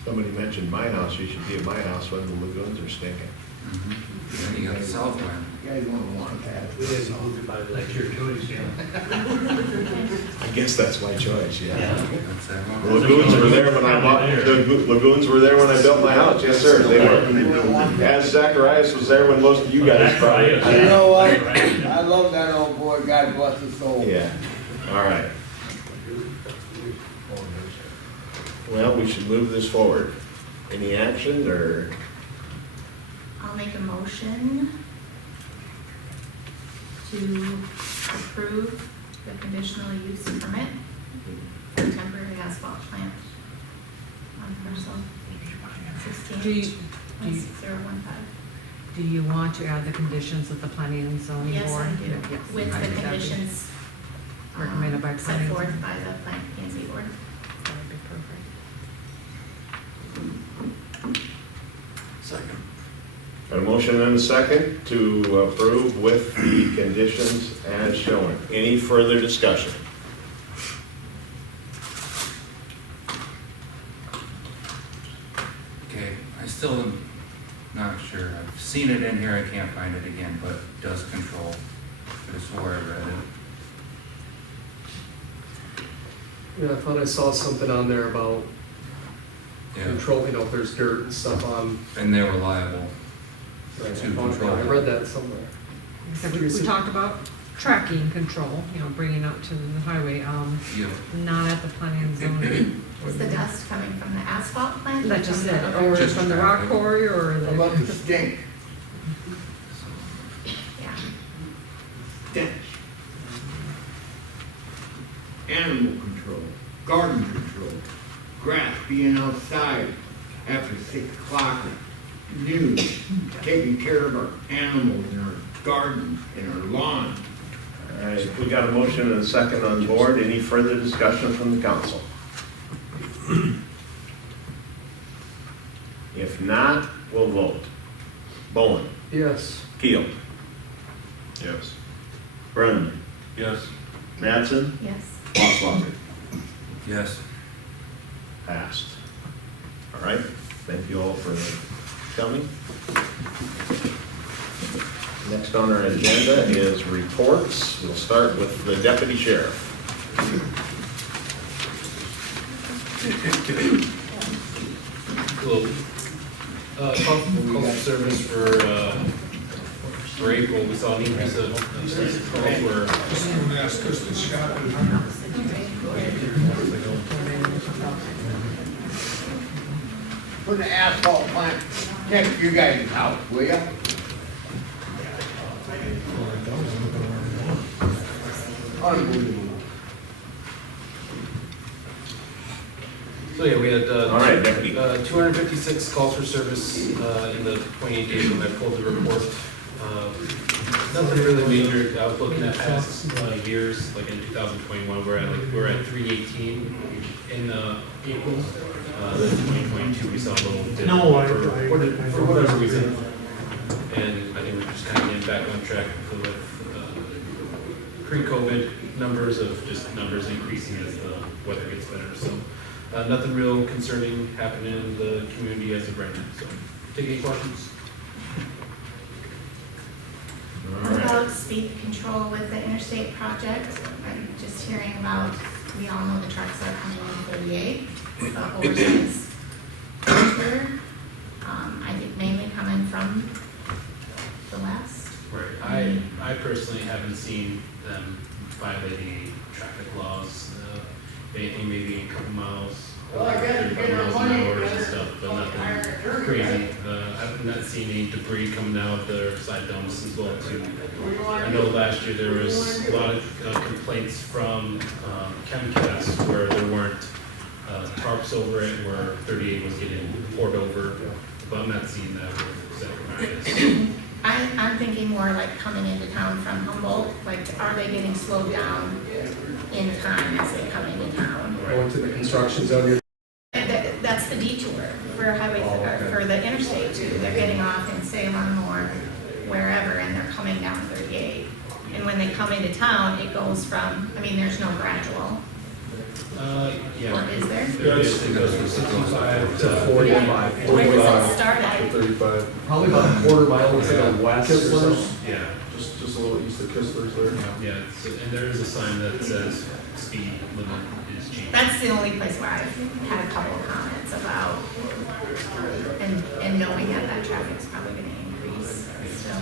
Somebody mentioned my house, you should be at my house when the lagoons are stinking. Mhm. Then you got the south wind. you guys won't want that. That's your choice, I guess that's my choice, yeah. That's that The one. lagoons were there when I bought, the lagoons were there when I built my house, yes, sir. They were, as Zacharias was there when most of you guys probably. You know what? I love that old boy, God bless his soul. Yeah, all right. Well, we should move this forward. Any action, or? I'll make a motion to approve the conditional use permit for temporary asphalt plant on parcel Do you- 16.6015. Do you want to add the conditions of the planning and zoning Yes, board? I do, Yes. with I think the that'd be conditions Recommended by set planning. forth by the Plant P&Z board. That would be perfect. Second. Got a motion and a second to approve with the conditions as shown. Any further discussion? Okay, I still am not sure. I've seen it in here, I can't find it again, but dust control. I swore I read it. Yeah, I thought I saw something on there about Yeah, control, you know, if there's dirt and stuff on. and they were liable. Right, To I thought- control. I read that somewhere. So we talked about tracking control, you know, bringing up to the highway, Yeah, not at the planning and zoning. Is the dust coming from the asphalt plant? That just from the said, other- or Just from the rock traffic. quarry, or How about the. the stink? Yeah. Stench. Animal control, garden control, grass being outside after 6 o'clock, news, taking care of our animals in our gardens, in our lawn. All right, we got a motion and a second on board. Any further discussion from the council? If not, we'll vote. Bowen, Yes. Keel, Yes. Brenneman, Yes. Yes. Mattson, Wasslager. yes. Passed. All right, thank you all for coming. Next on our agenda is reports. We'll start with the deputy sheriff. Hello. Call for service for April, we saw an increase of calls were. Put an asphalt plant Check you guys out, will ya? Unbelievable. So yeah, we had, All right, Deputy. 256 calls for service, in the 28 days when I pulled the report. Nothing really major. I was looking at past, years, like in 2021, we're at 318 in, April. Then 2022, we saw a little dip. For whatever reason. And I think we're just kind of getting back on track with, pre-COVID numbers of just numbers increasing as the weather gets better. So nothing real concerning happening in the community as of right now. So take any questions? What about speed control with the interstate project? I'm just hearing about, we all know the trucks are coming in 38, oversized trailer. I think mainly coming from the west. Right. I personally haven't seen them violating any traffic laws. Anything maybe a couple miles, 35 miles an hour and stuff, but nothing crazy. I've not seen any debris coming out of their side domes as well too. I know last year there was a lot of complaints from Chemcast where there weren't tarps over it, where 38 was getting poured over, but I'm not seeing that with Zacharias. I'm thinking more like coming into town from Humboldt, like are they getting slowed down in time as they come into town? Going to the construction zone. That's the detour for highway, for the interstate too. They're getting off in Salem or wherever and they're coming down 38. And when they come into town, it goes from, I mean, there's no gradual. Yeah. What is there? It goes from 65 to 45. Where does it start at? 35. Probably about a quarter mile to the west or Kistler's, something. Yeah. just a little east of Kistler's there. Yeah, and there is a sign that says speed limit is changed. That's the only place where I've had a couple of comments about, and knowing that traffic's probably gonna increase still.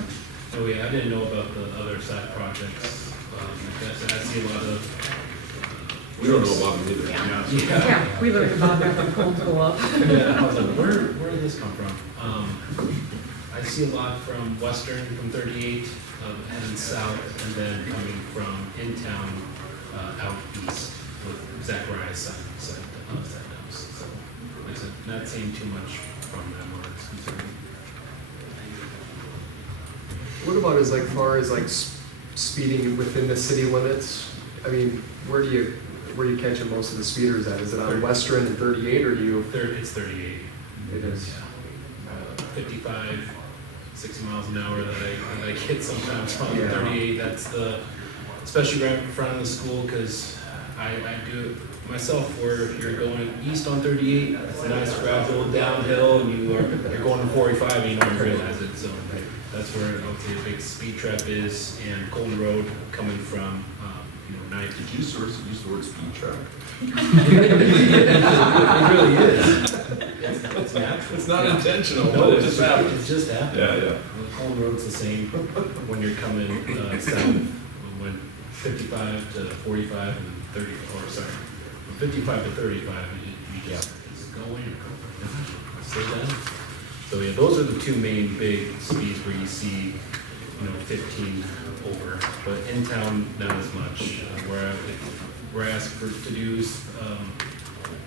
Oh yeah, I didn't know about the other side projects. I see a lot of. We don't know about them either. Yeah, we learned about that when homes go up. Yeah, I was like, where did this come from? I see a lot from Western, from 38, heading south, and then coming from in town, out east with Zacharias side downs. So, like I said, not seeing too much from them where it's concerned. What about as like far as like speeding within the city limits? I mean, where do you catching most of the speeders at? Is it on Western and 38 or do you? It's 38. It is. Yeah. 55, 60 miles an hour that I hit sometimes on Yeah. 38. That's the, especially right in front of the school, because I do it myself where you're going east on 38, it's a nice gradual downhill, and you're going to 45 and you don't realize it. So that's where I would say a big speed trap is, and Colton Road coming from 9. Did you use the word speed trap? It really is. It's natural. It's not intentional. No, It just happens. It just happens. Yeah. Colton Road's the same when you're coming south, when 55 to 45 and 30, or sorry, from 55 to 35, you just it's going. Slow down. So yeah, those are the two main big speeds where you see, 15 over, but in town not as much. Where we're asked to do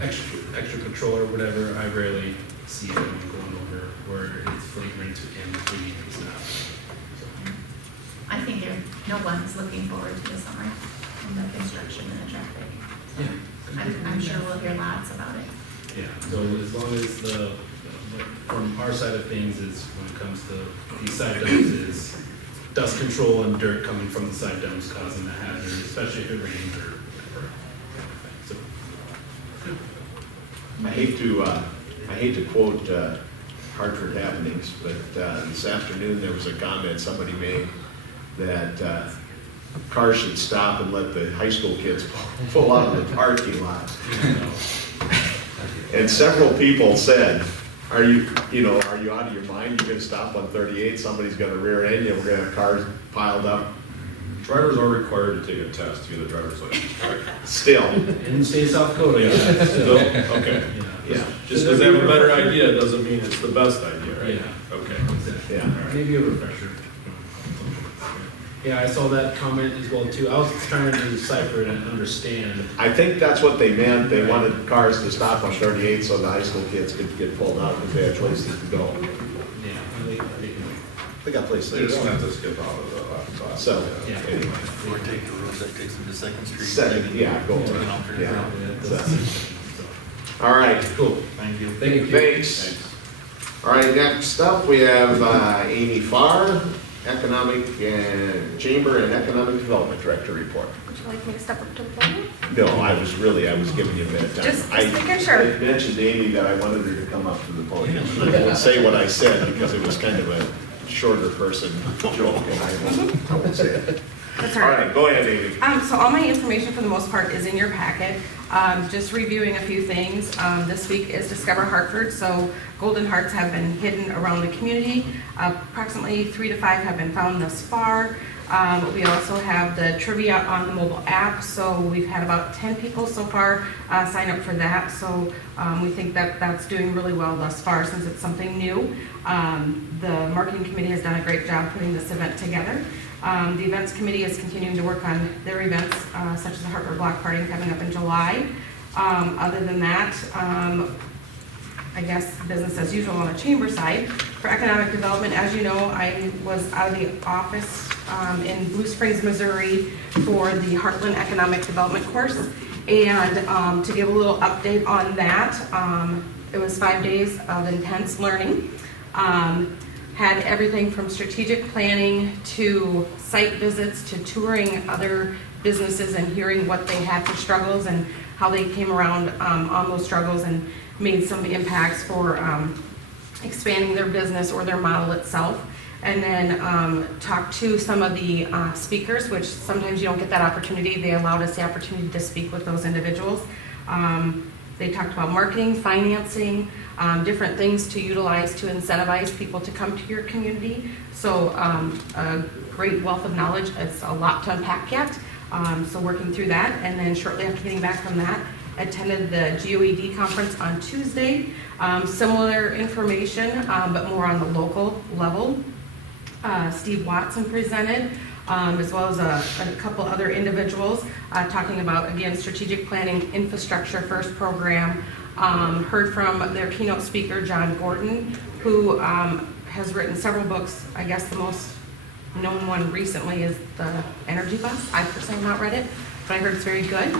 extra patrol or whatever, I rarely see anyone going over where it's flagrant and the stuff. I think no one's looking forward to the summer and the construction and the traffic. So Yeah. I'm sure we'll hear lots about it. Yeah, so as long as from our side of things is when it comes to these side dumps is dust control and dirt coming from the side dumps causing the hazard, especially if it rains or whatever. So, I hate to quote Hartford happenings, but this afternoon there was a comment somebody made that cars should stop and let the high school kids pull out of the parking lot. And several people said, are you out of your mind? You're gonna stop on 38, somebody's gonna rear end you, we're gonna have cars piled up. Drivers are required to take a test to get a driver's license, correct? Still. in the state of South Dakota, Still? Okay. Yeah. Just because they have a better idea doesn't mean it's the best idea, right? Yeah. Okay. Exactly. Yeah. Maybe a refresher. Yeah, I saw that comment as well too. I was trying to decipher it and understand. I think that's what they meant. They wanted cars to stop on 38 so the high school kids could get pulled out because they had places to go. Yeah, They got places They to just go. want to skip out of the left. So, Yeah. anyway. Or take the road that takes them to Second Street. Second, yeah, go. To an alternate Yeah. route. So, all right, Cool. Thank you. Thank you. thanks. All right, next up, we have Amy Farr, Economic and Chamber and Economic Development Director report. Would you like me to step up to the podium? No, I was giving you a minute time. Just making sure. I mentioned to Amy that I wanted her to come up to the podium. I won't say what I said because it was kind of a shorter person joke and I won't say it. That's All right, go ahead, Amy. So all my information for the most part is in your packet. Just reviewing a few things. This week is Discover Hartford, so golden hearts have been hidden around the community. Approximately 3 to 5 have been found thus far. We also have the trivia on the mobile app, so we've had about 10 people so far sign up for that. So we think that that's doing really well thus far since it's something new. The marketing committee has done a great job putting this event together. The events committee is continuing to work on their events, such as the Hartford Block Party coming up in July. Other than that, I guess business as usual on the chamber side. For economic development, as you know, I was out of the office in Blue Springs, Missouri for the Heartland Economic Development course. And to give a little update on that, it was 5 days of intense learning. Had everything from strategic planning to site visits to touring other businesses and hearing what they had for struggles and how they came around on those struggles and made some impacts for expanding their business or their model itself. And then talked to some of the speakers, which sometimes you don't get that opportunity. They allowed us the opportunity to speak with those individuals. They talked about marketing, financing, different things to utilize to incentivize people to come to your community. So a great wealth of knowledge. It's a lot to unpack yet. So working through that. And then shortly after getting back from that, attended the GOED conference on Tuesday. Similar information, but more on the local level. Steve Watson presented, as well as a couple other individuals talking about, again, strategic planning, infrastructure first program. Heard from their keynote speaker, John Gordon, who has written several books. I guess the most known one recently is The Energy Bus. I personally have not read it, but I heard it's very good.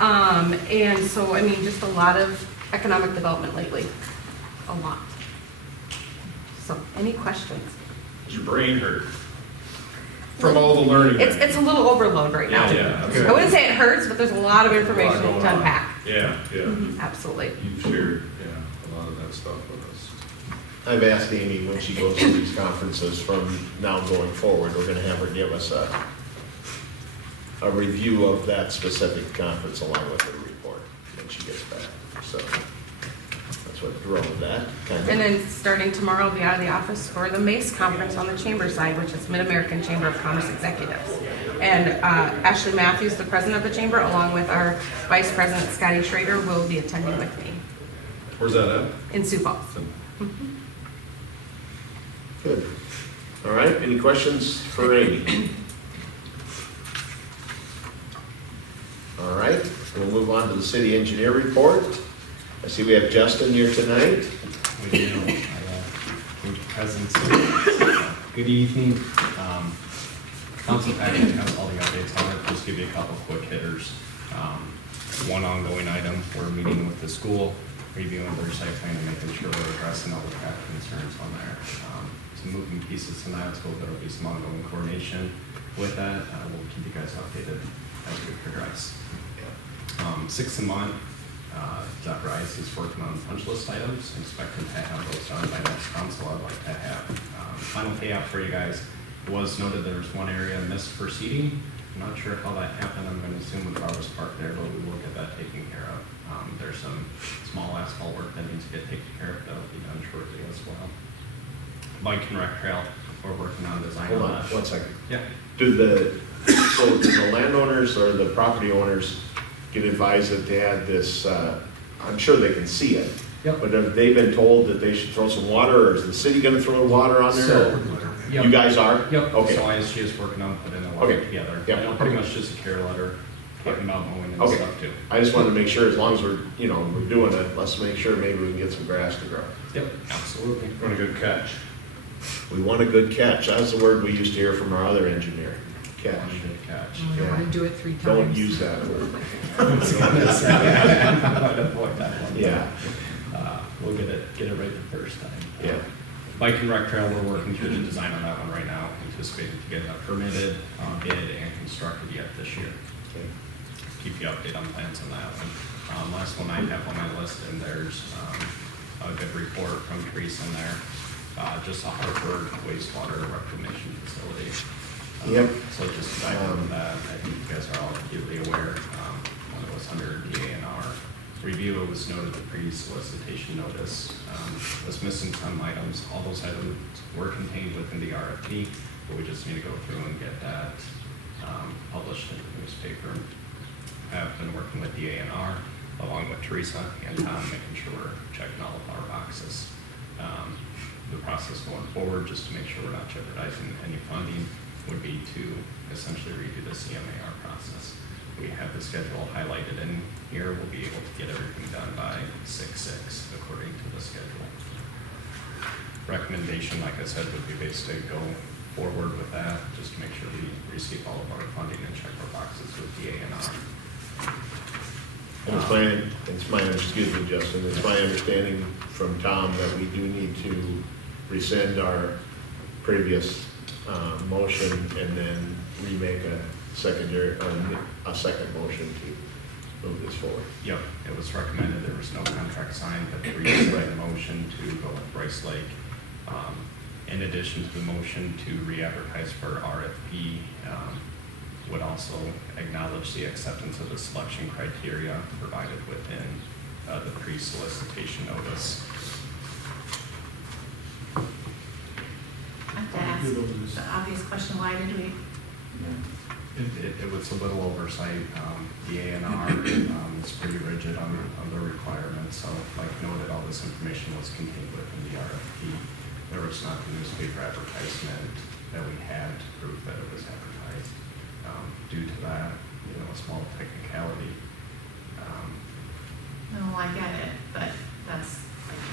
And so, I mean, just a lot of economic development lately. A lot. So, any questions? Does your brain hurt? From all the learning? It's a little overload right now. Yeah, okay. I wouldn't say it hurts, but there's a lot of information going to on. unpack. Yeah, yeah. Absolutely. You shared, a lot of that stuff with us. I've asked Amy when she goes to these conferences from now going forward, we're gonna have her give us a review of that specific conference along with her report when she gets back. So that's what drove that kind of. And then starting tomorrow, I'll be out of the office for the MACE conference on the chamber side, which is Mid-American Chamber of Commerce Executives. And Ashley Matthews, the president of the chamber, along with our vice president, Scotty Schrader, will be attending with me Where's that at? in Sioux Falls. Good. All right, any questions for Amy? All right, we'll move on to the city engineer report. I see we have Justin here tonight. We do. Good presence. Good evening. Council packet has all the updates on it. Just give you a couple quick hitters. One ongoing item, we're meeting with the school, reviewing their site plan and making sure we're addressing all the traffic concerns on there. Some moving pieces tonight, so there'll be some ongoing coordination with that. We'll keep you guys updated as we progress. 6 a month, Dr. Rice is working on punch list items, expecting to have those done by next council. I'd like to have final payout for you guys. It was noted there was one area missed for seating. I'm not sure how that happened. I'm going to assume with Roberts Park there, but we will get that taken care of. There's some small asphalt work that needs to get taken care of. That'll be done shortly as well. Bike and rec trail, we're working on design. Hold on, 1 second. Yeah. Do the landowners or the property owners get advised that they had this, I'm sure they can see it, Yep. But have they been told that they should throw some water, or is the city gonna throw water on there? So, You guys are? Yep, Okay. so ISG is working on putting the water Okay. together. Yep. And pretty much just a care letter, talking about mowing and Okay. stuff too. I just wanted to make sure, as long as we're, we're doing it, let's make sure maybe we can get some grass to grow. Yep, absolutely. What a good catch. We want a good catch. That's the word we used to hear from our other engineer. Catch. Good catch. I don't wanna do it 3 times. Don't use that word. Avoid that one. Yeah. We'll get it right the first time. Yeah. Bike and rec trail, we're working through the design on that one right now, anticipating to get that permitted, bid, and constructed yet this year. Okay. Keep you updated on plans on that one. Last one I have on my list, and there's a good report from Teresa in there, just a Hartford wastewater reclamation facility. Yep. So just to dive into that, I think you guys are all acutely aware, when it was under the A&R review, it was noted the pre-solicitation notice was missing some items. All those items were contained within the RFP, but we just need to go through and get that published in the newspaper. I've been working with the A&R along with Teresa and Tom, making sure we're checking all of our boxes. The process going forward, just to make sure we're not jeopardizing any funding, would be to essentially redo the CMAR process. We have the schedule highlighted in here. We'll be able to get everything done by 6/6 according to the schedule. Recommendation, like I said, would be basically go forward with that, just to make sure we receive all of our funding and check our boxes with the A&R. And it's my, excuse me, Justin, it's my understanding from Tom that we do need to rescind our previous motion and then remake a second motion to move this forward. Yep, it was recommended, there was no contract signed, but we rescinded the motion to go with Bryce Lake. In addition to the motion to re-advertise for RFP, would also acknowledge the acceptance of the selection criteria provided within the pre-solicitation notice. I have to ask the obvious question, why did we? It was a little oversight. The A&R is pretty rigid on the requirements, so like noted, all this information was contained within the RFP. There was not the newspaper advertisement that we had to prove that it was advertised. Due to that, a small technicality. No, I get it, but that's,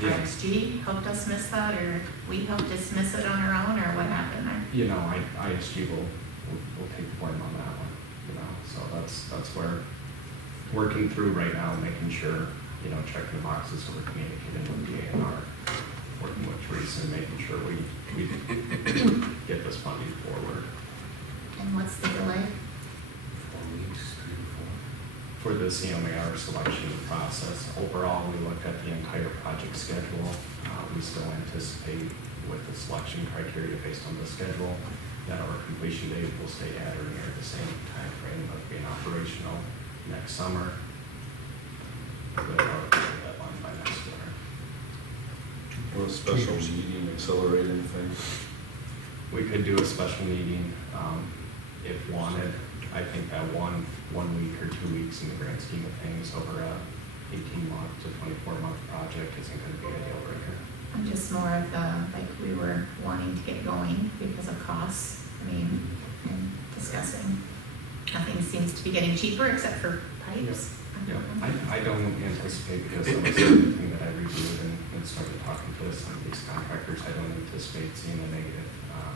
Yeah. RSG helped us miss that, or we helped dismiss it on our own, or what happened there? ISG will take the blame on that one, so that's where working through right now, making sure, checking the boxes so we're communicating with the A&R, working with Teresa and making sure we get this funding forward. And what's the delay? 4 weeks, 3 to 4. For the CMAR selection process, overall, we looked at the entire project schedule. We still anticipate with the selection criteria based on the schedule that our completion date will stay at or near the same time frame of being operational next summer. With our deadline by next winter. Will a special meeting accelerate anything? We could do a special meeting if wanted. I think that one week or 2 weeks in the grand scheme of things over a 18-month to 24-month project isn't going to be a deal breaker. I'm just more of the, like, we were wanting to get going because of costs, and discussing. Nothing seems to be getting cheaper except for pipes. Yeah, I don't anticipate, because that was everything that I reviewed and started talking to some of these contractors, I don't anticipate seeing a negative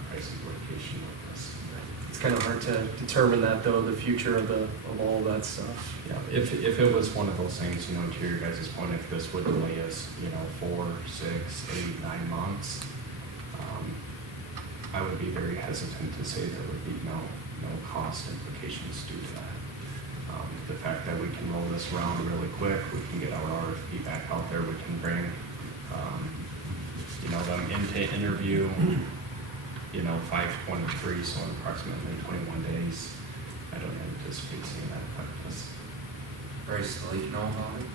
price implication with this. It's kind of hard to determine that though, the future of all that stuff. Yeah, if it was one of those things, to your guys' point, if this would delay us, 4, 6, 8, 9 months, I would be very hesitant to say there would be no cost implications due to that. The fact that we can roll this around really quick, we can get our RFP back out there, we can bring, them into interview, 5/23, so in approximately 21 days. I don't anticipate seeing that affect us. Bryce Lake know about it?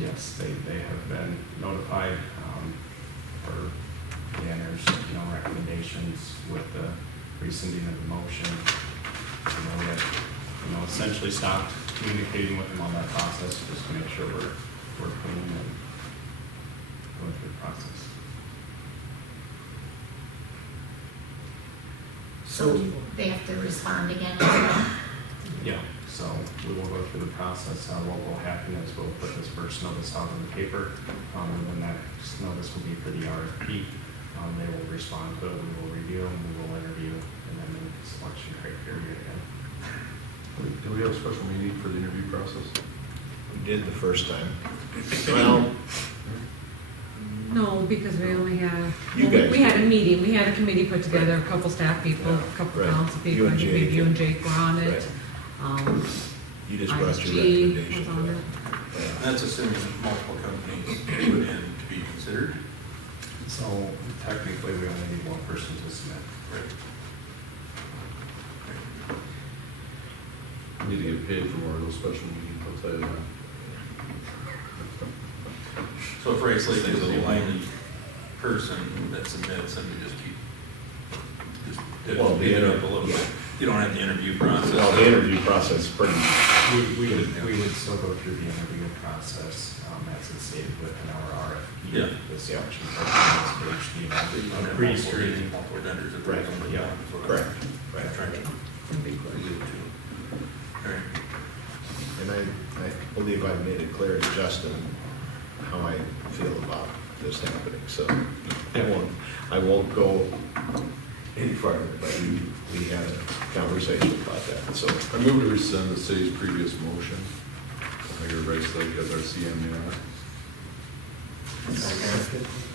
Yes, they have been notified for Danner's, recommendations with the rescinding of the motion. We have, essentially stopped communicating with them on that process just to make sure we're clean and go through the process. So they have to respond again as well? Yeah, so we will go through the process. What will happen is we'll put this first notice out in the paper, and then that notice will be for the RFP. They will respond to it, we will review them, we will interview, and then make the selection criteria again. Do we have a special meeting for the interview process? We did the first time. Well, No, because we only had, You guys we had a meeting, we had a committee put together, a couple staff people, a couple Right. council people, You I and think Jake. maybe you and Jake were on it. you just brought your ISG recommendation. was on it. That's assuming that multiple companies put in to be considered. So technically, we only need one person to submit. Right. We need to get paid for more of those special meetings, I'll tell you that. So if Ray Slade is the only person that submits, and we just keep, Well, speed it up a little bit. You don't have the interview process. Well, the interview process is pretty, We would still go through the interview process, as it's stated within our RFP. Yeah. The selection process, You don't have pre-screening. multiple vendors that Right. bring them Yeah. down. correct. Right, trying to allude to. All right. And I believe I made it clear to Justin how I feel about this happening, so I won't go any farther, but we had a conversation about that, so. I move to rescind the city's previous motion. Hire Ray Slade as our CMAR.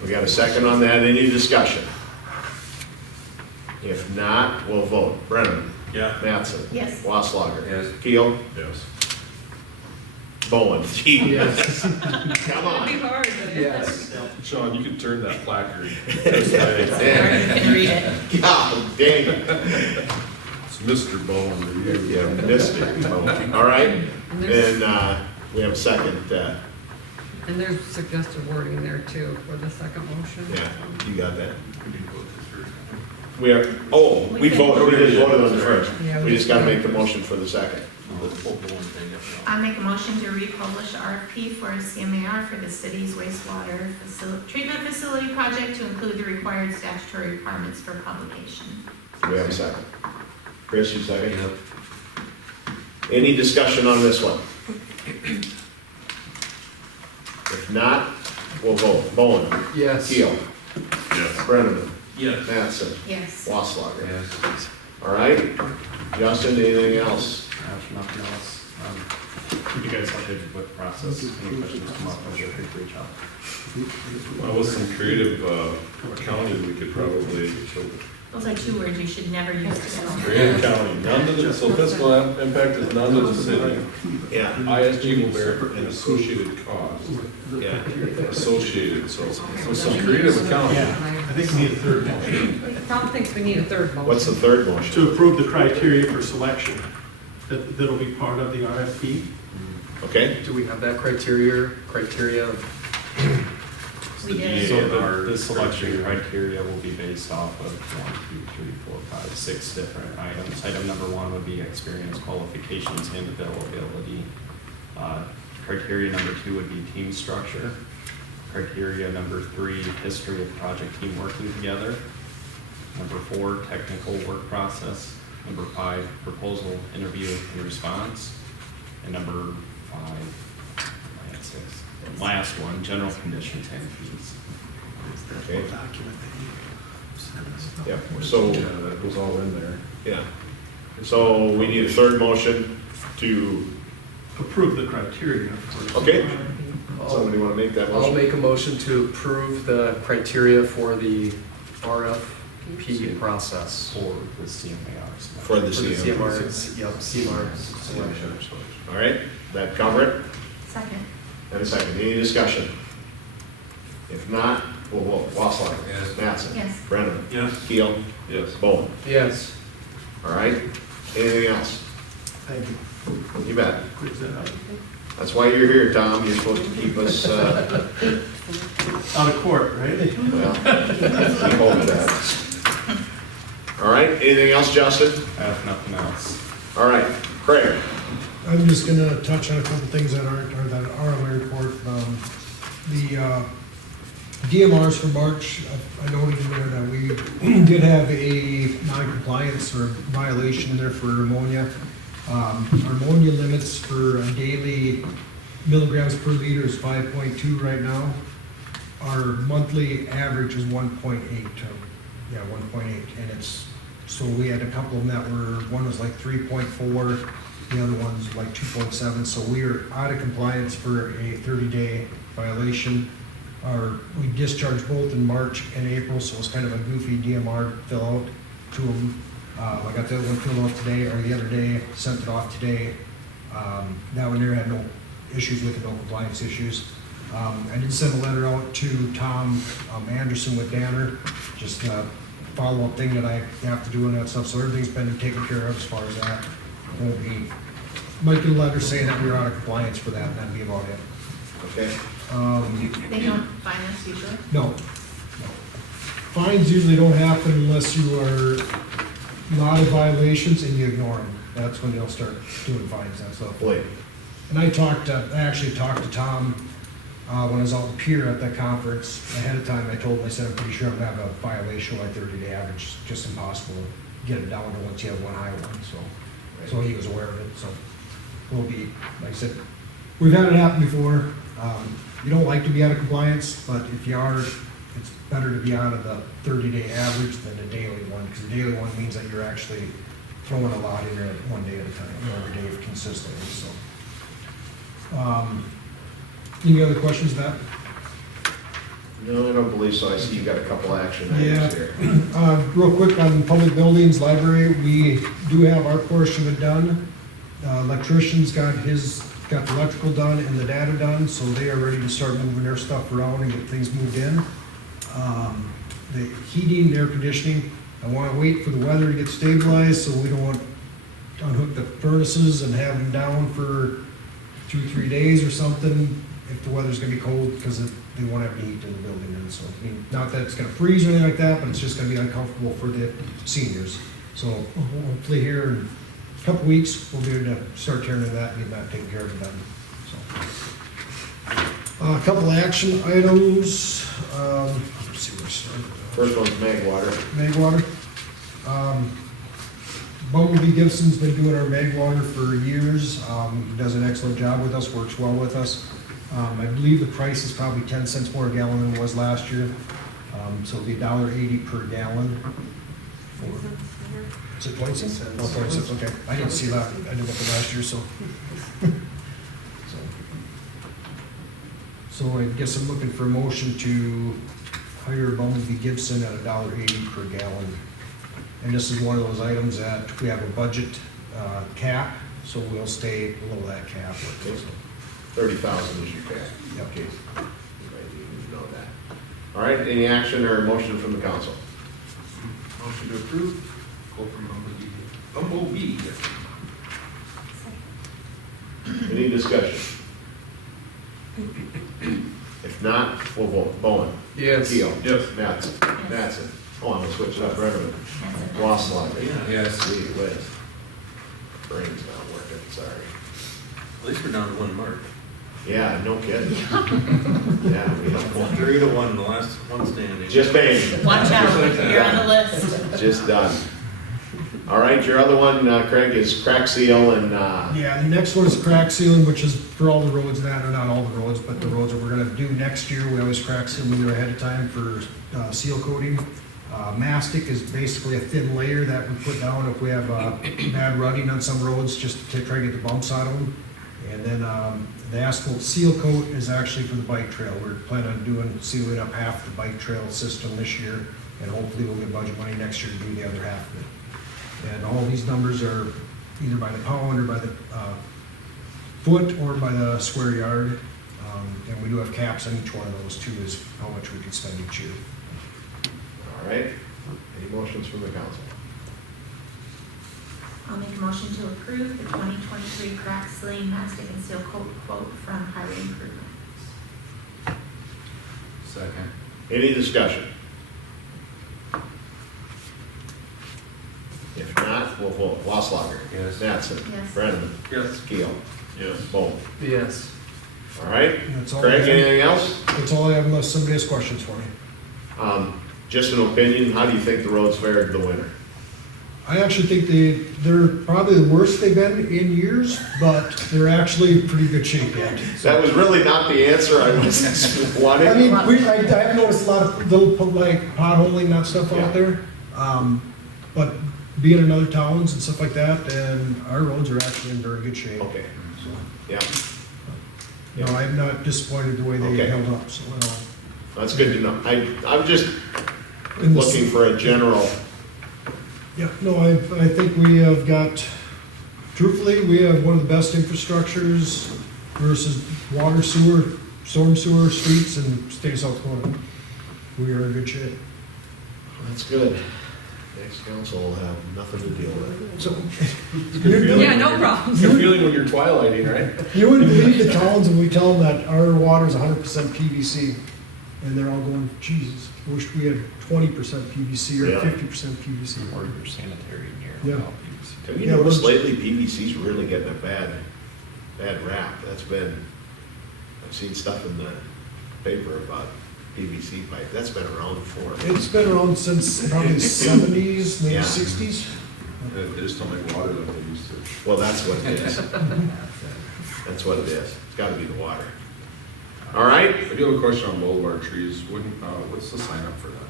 We got a second on that, any discussion? If not, we'll vote. Brennan? Yeah. Mattson? Yes. Wasslager? Yes. Keel? Yes. Bowen? Gee. Yes. Come It'd be on. hard, but. Yes. Sean, you can turn that placard. Alright, you can read it. God dang it. It's Mr. Bowen. Yeah, missed it. All right, And there's, and we have a second, and there's suggested wording there too for the second motion. yeah, you got that? We need to vote this first. We are, oh, we voted, we just voted on the first. Yeah, We just gotta make the motion for the second. Let's vote the one thing up I'll make a motion to republish RFP for a CMAR for the city's wastewater treatment facility project to include the required statutory requirements for publication. Do we have a second? Chris, you second? Any discussion on this one? If not, we'll vote. Bowen? Yes. Keel? Yes. Brenneman? Yes. Mattson? Yes. Wasslager? Yes. All right, Justin, anything else? Nothing else. Keep you guys updated with the process. Any questions come up, feel free to reach out. Well, with some creative accounting, we could probably, Those are two words you should never use together. creative accounting, none to the, so fiscal impact is none to the city. Yeah. ISG will bear an associated cost, Yeah. associated, so with some creative accounting. I think we need a third motion. Tom thinks we need a third motion. What's the third motion? To approve the criteria for selection, that'll be part of the RFP. Okay, Do we have that criteria We did. So the selection criteria will be based off of 1, 2, 3, 4, 5, 6 different items. Item number 1 would be experience, qualifications, and availability. Criteria number 2 would be team structure. Criteria number 3, history of project team working together. Number 4, technical work process. Number 5, proposal, interview, and response. And number 5, I had 6. Last one, general conditions and fees. okay. Yeah, so, Yeah, that goes all in there. yeah. So we need a third motion to, Approve the criteria for. okay, somebody want to make that I'll motion? make a motion to approve the criteria for the RFP process. For the CMARs. For the CMR. CMR selection. All right, that cover it? Second. And a second, any discussion? If not, we'll vote. Wasslager? Yes. Mattson? Yes. Brennan? Yes. Keel? Yes. Bowen? Yes. All right, anything else? Thank you. You bet. Clears that up. That's why you're here, Tom, you're supposed to keep us, Out of court, right? well, we hope that. All right, anything else, Justin? I have nothing else. All right, Craig? I'm just gonna touch on a couple things that aren't, or that are on my report. The DMRs for March, I noted in there that we did have a non-compliance or violation in there for ammonia. Our ammonia limits for a daily milligrams per liter is 5.2 right now. Our monthly average is 1.8, yeah, 1.8, and it's, so we had a couple of them that were, one was like 3.4, the other one's like 2.7, so we are out of compliance for a 30-day violation. We discharged both in March and April, so it was kind of a goofy DMR fill out to them. I got the other one filled out today, or the other day, sent it off today. That one there had no issues with it, no compliance issues. I did send a letter out to Tom Anderson with Danner, just a follow-up thing that I have to do and that stuff, so everything's been taken care of as far as that. Won't be, might get a letter saying that we're out of compliance for that, and that'd be about it. Okay. They don't fine us usually? No. Fines usually don't happen unless you are a lot of violations and you ignore them. That's when they'll start doing fines and stuff. And I actually talked to Tom when I was out in Pier at that conference. Ahead of time, I told him, I said, I'm pretty sure I'm gonna have a violation like 30-day average. Just impossible to get it down to once you have one high one, so he was aware of it, so we'll be, like I said, we've had it happen before. You don't like to be out of compliance, but if you are, it's better to be out of the 30-day average than the daily one, because the daily one means that you're actually throwing a lot in there one day at a time, every day consistently, so. Any other questions of that? No, I don't believe so. I see you got a couple action items Yeah. here. Real quick on public buildings, library, we do have our portion of it done. Electrician's got the electrical done and the data done, so they are ready to start moving their stuff around and get things moved in. The heating and air conditioning, I wanna wait for the weather to get stabilized, so we don't want to unhook the furnaces and have them down for 2-3 days or something, if the weather's gonna be cold, because they won't have any heat in the building, and so, I mean, not that it's gonna freeze or anything like that, but it's just gonna be uncomfortable for the seniors. So hopefully here in a couple weeks, we'll be able to start tearing into that and get that taken care of and done, so. A couple of action items, let's see where to start. First one's Magwater. Magwater. Bumblebee Gibson's been doing our Magwater for years. He does an excellent job with us, works well with us. I believe the price is probably 10 cents more a gallon than it was last year. So it'll be $1.80 per gallon. Is it 20 cents? Oh, 20 cents, okay. I didn't see that. I didn't look at last year, so. So I guess I'm looking for a motion to hire Bumblebee Gibson at $1.80 per gallon. And this is one of those items that we have a budget cap, so we'll stay below that cap. Okay, so 30,000 is your cap. Yep. Okay. You might need to know that. All right, any action or motion from the council? Motion to approve. Go from Bumblebee. Any discussion? If not, we'll vote. Bowen. Yes. Keel. Yes. Mattson. Mattson. Oh, I'm gonna switch it up. Brenneman. Wasslager. Yes. Gee whiz. Brain's not working, sorry. At least we're down to 1 mark. Yeah, no kidding. Yeah, we have one. 3-1, the last one standing. Just banged. Watch out, you're on the list. Just done. All right, your other one, Craig, is crack seal and, Yeah, the next one is crack sealing, which is for all the roads that, or not all the roads, but the roads that we're gonna do next year. We always crack seal them ahead of time for seal coating. Mastic is basically a thin layer that we put down if we have bad rutting on some roads, just to try to get the bumps out of them. And then the asphalt seal coat is actually for the bike trail. We're planning on sealing up half the bike trail system this year, and hopefully we'll get budget money next year to do the other half of it. And all these numbers are either by the pound or by the foot or by the square yard. And we do have caps on each one of those too, is how much we can spend each year. all right. Any motions from the council? I'll make a motion to approve the 2023 crack sealing mastic and seal coat quote from Highway Improvement. Second. Any discussion? If not, we'll vote. Wasslager. Yes. Mattson. Yes. Brenneman. Yes. Keel. Yes. Bowen. Yes. All right, That's all I Craig, have. anything else? That's all I have unless somebody has questions for me. Just an opinion, how do you think the roads fared the winter? I actually think they're probably the worst they've been in years, but they're actually in pretty good shape yet. That was really not the answer I was wanting. I mean, I've noticed a lot of little, like, potholing and that stuff Yeah. out there. But being in other towns and stuff like that, and our roads are actually in very good shape. Okay, yeah, No, I'm not disappointed the way they Okay. held up, so at all. that's good to know. I'm just In the- looking for a general, Yeah, no, I think we have got, truthfully, we have one of the best infrastructures versus water, sewer, storm sewer, streets in the state of South Dakota. We are in good shape. that's good. Next council will have nothing to deal with. So, Yeah, no problem. Good feeling when you're twilighting, right? you wouldn't believe the towns when we tell them that our water is 100% PVC. And they're all going, Jesus, wish we had 20% PVC or Yeah. 50% PVC. Or your sanitary gear. Yeah. without PVC. Have you Yeah, noticed we're- lately PVC's really getting a bad rap? I've seen stuff in the paper about PVC pipe. That's been around for. It's been around since probably the 70s, maybe Yeah. 60s. They just don't make water like they used to. Well, that's what it is. That's what it is. It's gotta be the water. All right? I do have a question on boulevard trees. What's the sign up for that?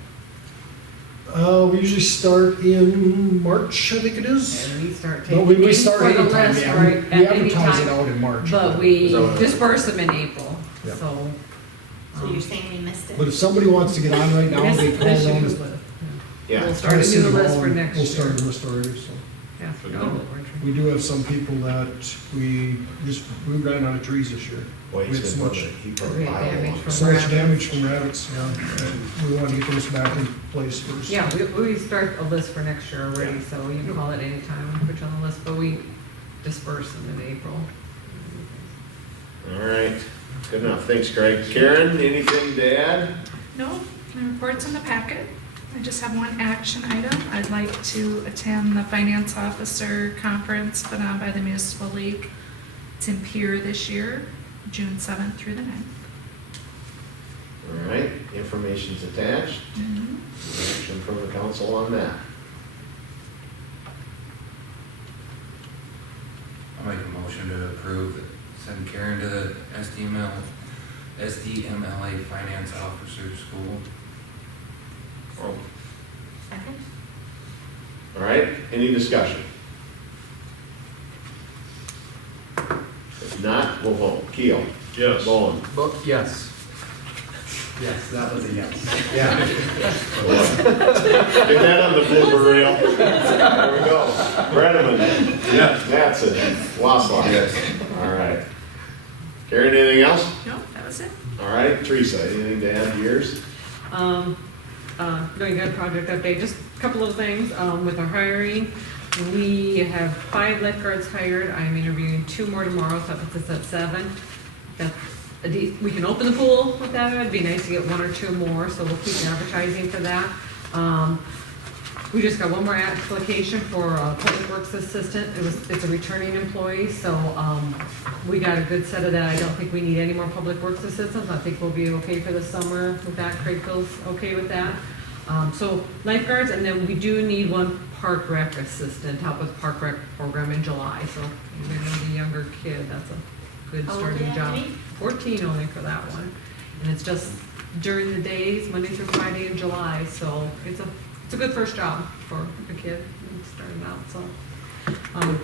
We usually start in March, I think it is. And we start No, taking we names start for the anytime, list, yeah. right, We at any advertise it time, out in March. but we Is that what it is? disperse them in April, Yeah. so. So you're saying we missed it? But if somebody wants to get on right now, Yes, they call this down year's to. list, Yeah. We'll start a City new list Hall for and next We'll start year. a list already, so. Yeah, for Good. Boulevard We do have some people that we ran out of trees this year. Boy, We had he's so been much, he put a We had pile damage on. from so much rabbits. damage from rabbits, yeah. And we want to get those back in place first. Yeah, we start a list for next year already, so you can call it anytime and put you on the list, but we disperse them in April. All right, good enough. Thanks, Craig. Karen, anything to add? No, my report's in the packet. I just have one action item. I'd like to attend the Finance Officer Conference put on by the Municipal League. It's in Pier this year, June 7th through the 9th. All right, information's attached. Action from the council on that. I'll make a motion to approve, send Karen to the SDMLA Finance Officer School. Second? All right, any discussion? If not, we'll vote. Keel. Yes. Bowen. Yes. Yes, that was a yes. Yeah. Get that on the blooper reel. There we go. Brenneman. Yes. Mattson. Wasslau. Yes. All right. Karen, anything else? No, that was it. All right, Teresa, anything to add to yours? Doing a project update, just a couple of things, with our hiring. We have 5 lifeguards hired. I'm interviewing 2 more tomorrow, so that puts us at 7. That's we can open the pool with that. It'd be nice to get 1 or 2 more, so we'll keep advertising for that. We just got 1 more application for a public works assistant. It's a returning employee, so we got a good set of that. I don't think we need any more public works assistants. I think we'll be okay for the summer with that. Craig feels okay with that. So lifeguards, and then we do need 1 park rec assistant, help with park rec program in July. So even though the younger kid, that's a good How old starting do they have job. to be? 14 only for that one. And it's just during the days, Monday through Friday in July, so it's a good first job for a kid starting out, so.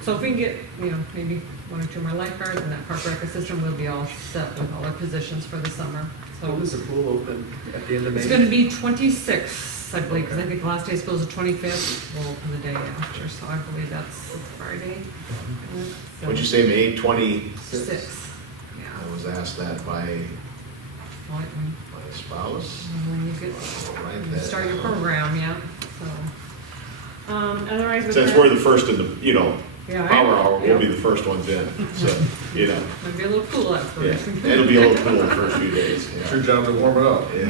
So if we can get, maybe 1 or 2 more lifeguards and that park rec assistant, we'll be all set with all our positions for the summer. So When does the pool open? At the end of May? it's gonna be 26th, I believe, because I think the last day of school is the 25th, we'll open the day after, so I believe that's Friday. So- What'd you say, May 26th? 6th, yeah. I was asked that by Well, my spouse. when you get, Right you there. start your program, yeah, so. Otherwise with Since that- we're the first in the, Yeah, I- power hour, we'll be yeah. the first ones in, so, Might be a little cool at Yeah, first. it'll be a little cool the first few days. It's your job to warm it up. Yeah.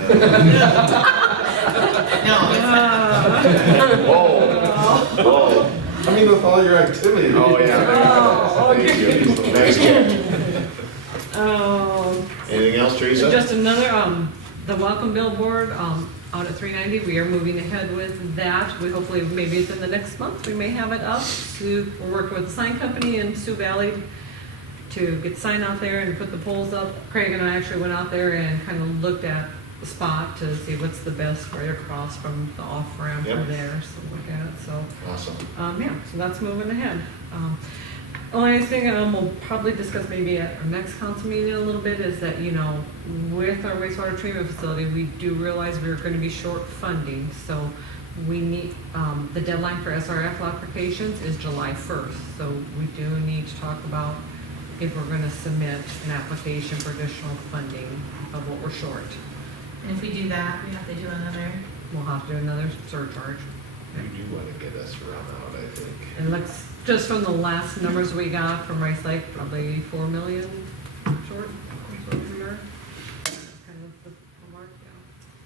No, Whoa. I mean, with all your activity. Oh, yeah. Oh, Thank you. Next one. else, Teresa? Just another, the welcome billboard, out at 390, we are moving ahead with that. We hopefully, maybe it's in the next month, we may have it up. We're working with the sign company in Sioux Valley to get the sign out there and put the poles up. Craig and I actually went out there and kind of looked at the spot to see what's the best right across from the off ramp Yep. from there, so look at it, so. Awesome. Yeah, so that's moving ahead. Only thing we'll probably discuss maybe at our next council meeting a little bit is that, you know, with our wastewater treatment facility, we do realize we're gonna be short funding, so we need, the deadline for SRF applications is July 1st, so we do need to talk about if we're gonna submit an application for additional funding of what we're short. And if we do that, we have to do another. We'll have to do another surcharge. You do want to get us run out, I think. And looks, just from the last numbers we got from Rice Lake, probably 4 million short. Kind of the mark,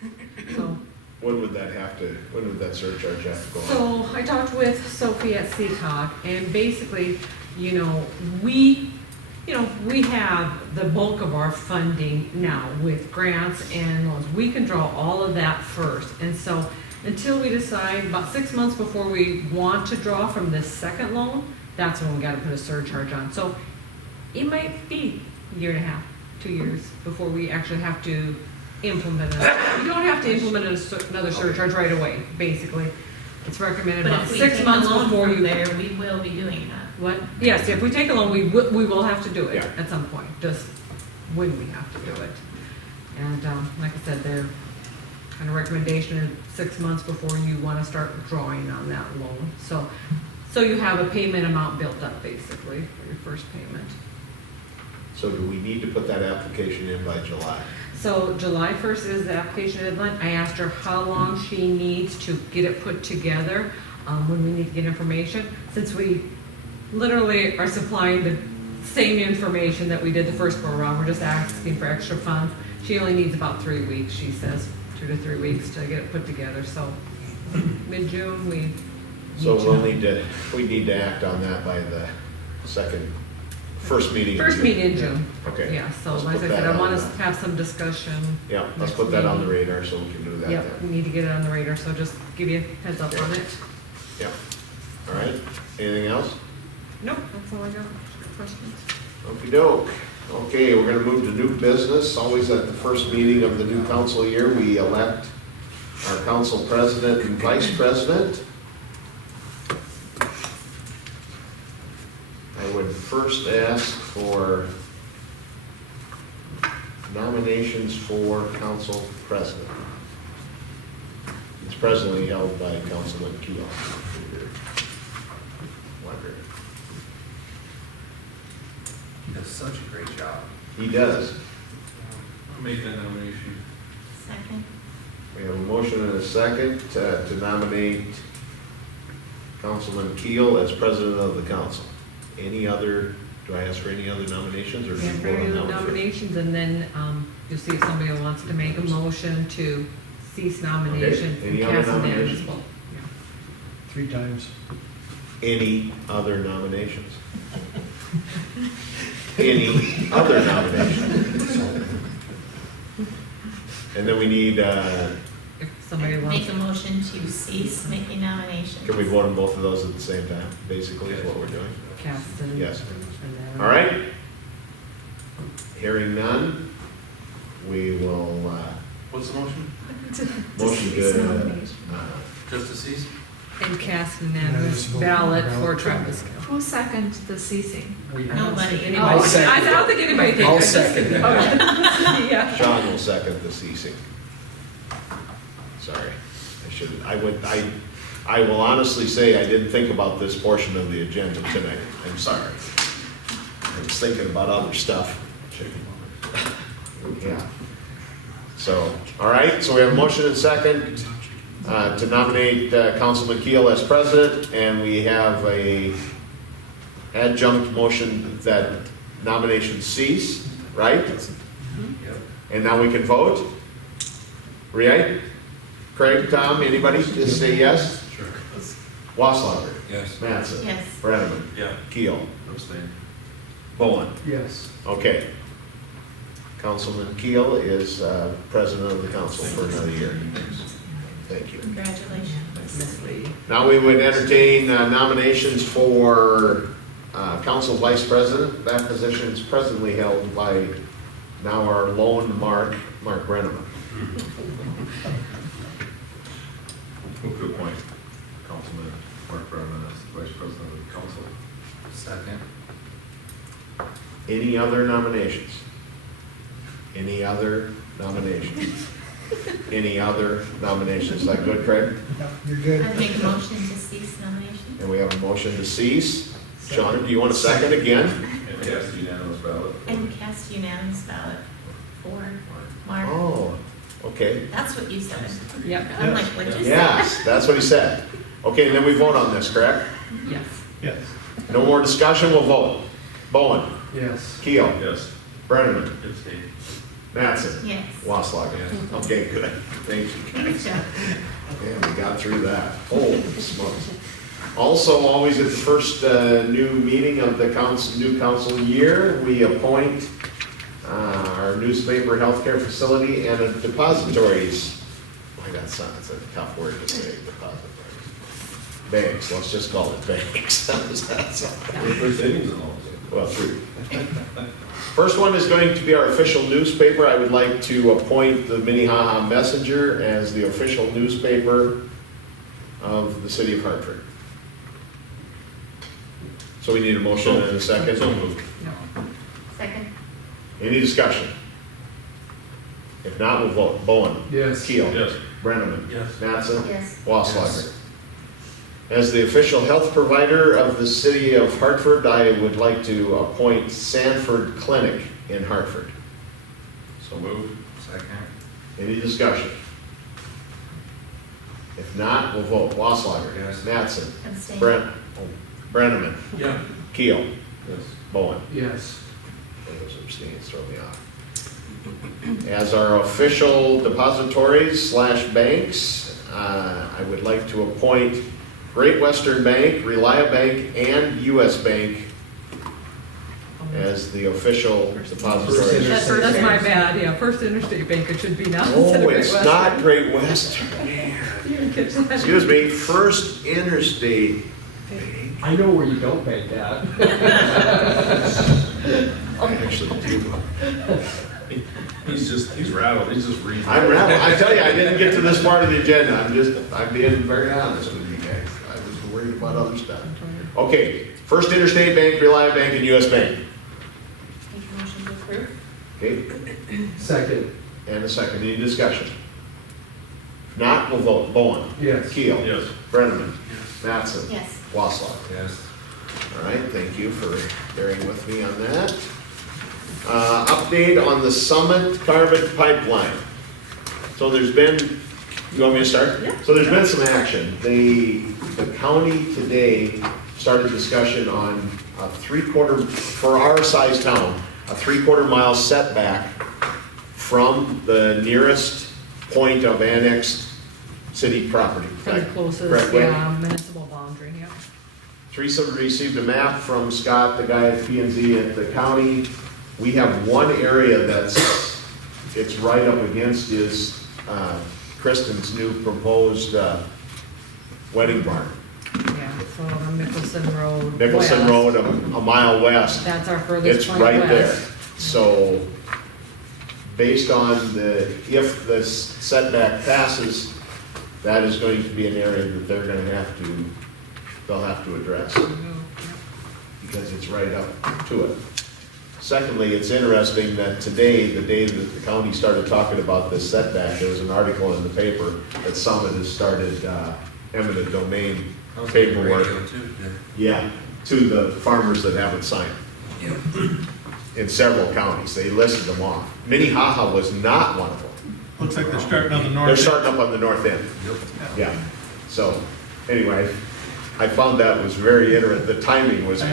yeah. So, When would that surcharge have to go on? so I talked with Sophie at Seacog, and basically, you know, we have the bulk of our funding now with grants and loans. We can draw all of that first, and so until we decide, about 6 months before we want to draw from this second loan, that's when we gotta put a surcharge on. So it might be a year and a half, 2 years, before we actually have to implement it. You don't have to implement another surcharge right away, basically. It's recommended But about if we 6 take months a loan before from you. there, we will be doing that. What? Yes, if we take a loan, we will have to do it Yeah. at some point, just when we have to do it. And, like I said, their kind of recommendation is 6 months before you want to start drawing on that loan. So you have a payment amount built up, basically, for your first payment. So do we need to put that application in by July? So July 1st is the application deadline. I asked her how long she needs to get it put together, when we need to get information. Since we literally are supplying the same information that we did the first go around, we're just asking for extra funds. She only needs about 3 weeks, she says, 2 to 3 weeks to get it put together, so mid-June, we. So we need to act on that by the first meeting. First meeting in June. Okay. Yeah, so Let's like I put said, that I want on us to have some discussion. Yeah, let's next put that on the meeting. radar so we can do that Yep, then. we need to get it on the radar, so just give you a heads up on it. Yeah. All right, anything else? Nope, that's all I got. Questions? Okey-doke. Okay, we're gonna move to new business. Always at the first meeting of the new council year, we elect our council president and vice president. I would first ask for nominations for council president. It's presently held by Councilman Keel. He does such a great job. He does. I'll make that nomination. Second. We have a motion and a second to nominate Councilman Keel as president of the council. Do I ask for any other nominations, or do Yeah, you for vote on any that other one first? nominations, and then, you'll see if somebody wants to make a motion to cease nominations. Any and other cast them down as nominations? well. 3 times. Any other nominations? Any other nominations? And then we need, If somebody wants. Make a motion to cease making nominations. can we vote on both of those at the same time, basically, is what we're doing? Cast and. Yes. and then- All right? Hearing none, we will, What's the motion? motion cease to, nominations. Just to cease? And cast unanimous ballot for Travis. Who seconded the ceasing? Nobody. Anybody? I'll second I don't think anybody thinks. I'll second that. Yeah. Sean will second the ceasing. Sorry, I will honestly say I didn't think about this portion of the agenda tonight. I'm sorry. I was thinking about other stuff. Yeah. So, all right, so we have a motion and second to nominate Councilman Keel as president, and we have a adjunct motion that nominations cease, right? Yep. And now we can vote? Right? Craig, Tom, anybody, just say yes? Sure. Wasslager? Yes. Mattson? Yes. Brenneman? Yeah. Keel? Abstain. Bowen? Yes. Okay. Councilman Keel is president of the council for another year. Thank you. Congratulations. Miss Lee. Now we would entertain nominations for council vice president. That position is presently held by now our lone Mark Brenneman. Move to appoint Councilman Mark Brennan as the vice president of the council. Second. Any other nominations? Any other nominations? Any other nominations? Is that good, Craig? You're good. I make a motion to cease nomination. And we have a motion to cease. Shauna, do you want a second again? And cast unanimous ballot. And cast unanimous ballot for Mark. Oh, okay. That's what you said. Yep. I'm like, what'd you say? Yes, that's what he said. Okay, and then we vote on this, correct? Yes. Yes. No more discussion, we'll vote. Bowen, Yes. Keel, Yes. Brenneman, Abstain. Mattson, Yes. Wasslager. Okay, good. Thank you, Good guys. job. Yeah, we got through that. Holy smokes. Also, always at the first new meeting of the new council year, we appoint our newspaper healthcare facility and depositories. Boy, that's a tough word to say, depositories. Banks, let's just call it banks. How's that sound? First innings and all. Well, three. First one is going to be our official newspaper. I would like to appoint the Minnehaha Messenger as the official newspaper of the city of Hartford. So we need a motion and a second. So moved. Second. Any discussion? If not, we'll vote. Bowen. Yes. Keel. Yes. Brenneman. Yes. Mattson. Yes. Wasslager. As the official health provider of the city of Hartford, I would like to appoint Sanford Clinic in Hartford. So moved. Second. Any discussion? If not, we'll vote. Wasslager. Yes. Mattson. Abstain. Brenneman. Yeah. Keel. Yes. Bowen. Yes. Those abstains throw me off. As our official depositories / banks, I would like to appoint Great Western Bank, Relia Bank, and US Bank as the official depositories. That's my bad, yeah, First Interstate Bank it should be now. instead of Oh, Great it's Western. not Great Western. You didn't catch that? Excuse me, First Interstate. I know where you don't bank at. I actually do. He's rattled, he's just reading. I'm rattled. I tell you, I didn't get to this part of the agenda. I'm being very honest with you guys. I was worried about other stuff. Okay, First Interstate Bank, Relia Bank, and US Bank. Make a motion to approve. Okay, Second. and a second. Any discussion? If not, we'll vote. Bowen. Yes. Keel. Yes. Brenneman. Mattson. Yes. Wasslager. Yes. All right, thank you for bearing with me on that. Update on the Summit Carbon Pipeline. So there's been, you want me to start? Yeah. So there's been some action. The county today started discussion on a 3/4, for our size town, a 3/4 mile setback from the nearest point of annexed city property. From the closest, Correct, Wayne? yeah, municipal boundary, yeah. Teresa received a map from Scott, the guy at P&Z at the county. We have one area it's right up against is Kristen's new proposed wedding barn. Yeah, so on Mickelson Road. Nicholson west. Road, a mile west. That's our furthest It's point right there. west. So based on if this setback passes, that is going to be an area that they'll have to address because it's right up to it. Secondly, it's interesting that today, the day that the county started talking about this setback, there was an article in the paper that Summit has started eminent domain paperwork. Yeah, to the farmers that haven't signed. In several counties, they listed them off. Minnehaha was not one of them. Looks like they're starting on the north. They're starting up on the north end. Yeah, so, anyway, I found that was very interesting. The timing was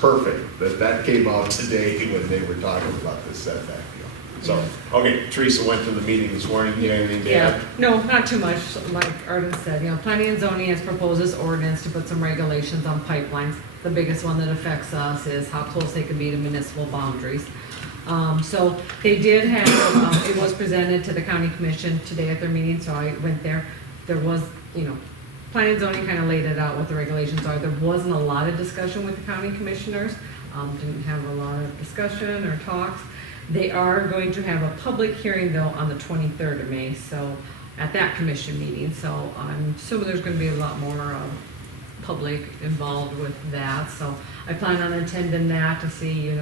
perfect, that came out today when they were talking about this setback deal. So, okay, Teresa went to the meeting this morning, you have anything to Yeah, add? no, not too much, like Arden said, planning and zoning has proposed this ordinance to put some regulations on pipelines. The biggest one that affects us is how close they can be to municipal boundaries. So they did have, it was presented to the county commission today at their meeting, so I went there. There was, planning and zoning kind of laid it out what the regulations are. There wasn't a lot of discussion with the county commissioners, didn't have a lot of discussion or talks. They are going to have a public hearing though on the 23rd of May, so at that commission meeting. So I'm assuming there's going to be a lot more public involved with that. So I plan on attending that to see,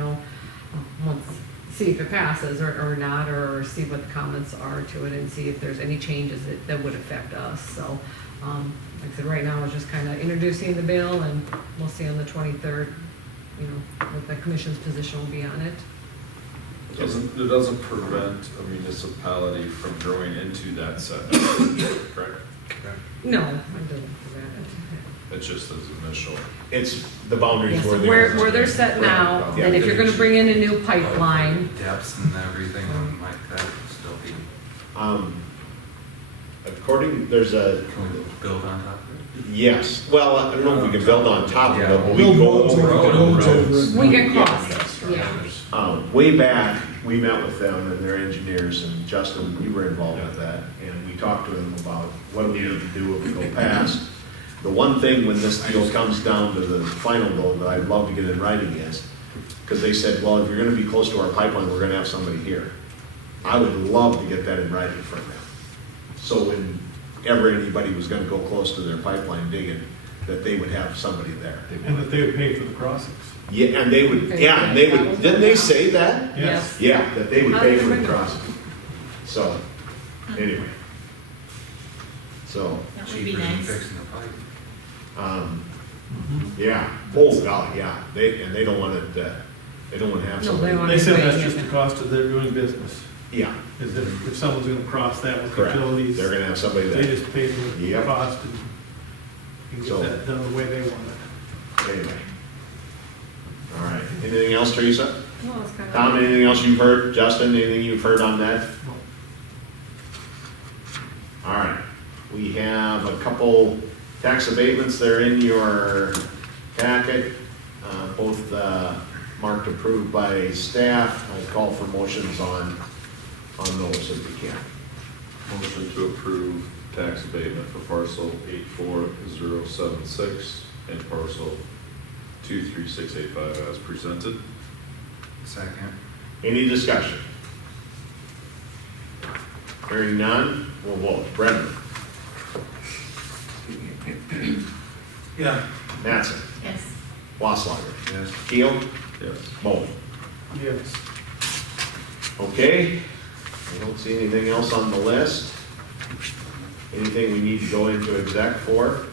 see if it passes or not, or see what the comments are to it and see if there's any changes that would affect us. So, like I said, right now it's just kind of introducing the bill, and we'll see on the 23rd, what the commission's position will be on it. It doesn't prevent a municipality from growing into that setback, correct? No, it doesn't prevent it. It's just as initial. It's the boundaries Yes, where they're set now, Yeah. that if you're gonna bring in a new pipeline, Depths and everything like that would still be, There's a, can we build on top of it? yes, well, I don't know if we can build on top of it, Yeah. but we go over. we can cross it, yeah. Way back, we met with them and their engineers, and Justin, you were involved with that, and we talked to them about what do we need to do if we go past. The one thing when this deal comes down to the final goal that I'd love to get in writing is, because they said, well, if you're gonna be close to our pipeline, we're gonna have somebody here. I would love to get that in writing from them. So whenever anybody was gonna go close to their pipeline digging, that they would have somebody there. And that they would pay for the crossings. Yeah, and they would, didn't they say that? Yes. Yeah, that they would pay for the crossing. So, anyway. So, That would be Cheaper than nice. fixing the pipe. yeah, oh, God, yeah, they don't want it, they don't want to have No, somebody. they want They said that's just the cost of their doing business, Yeah, is that if someone's gonna cross that with correct. utilities, They're gonna have somebody they there. just pay the Yep. cost and So- get that done the way they want it. Anyway. All right, anything else, Teresa? Well, it's kind of. Tom, anything else you've heard? Justin, anything you've heard on that? All right, we have a couple tax abatements, they're in your packet, both marked approved by staff. I'll call for motions on those if we can. Motion to approve tax abatement for parcel 84076 and parcel 23685 as presented. Second. Any discussion? Hearing none, we'll vote. Brendan? Yeah. Mattson? Yes. Wasslager? Yes. Keel? Yes. Moe? Yes. Okay, I don't see anything else on the list. Anything we need to go into exec for?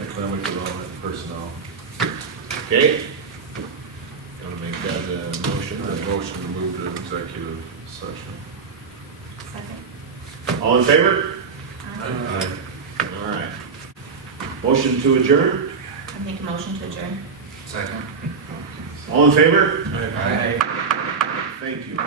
Economic development and personnel. Okay. Gonna make that a motion. Motion to move to executive session. Second. All in favor? Aye. All right. Motion to adjourn? I make a motion to adjourn. Second. All in favor? Aye. Thank you.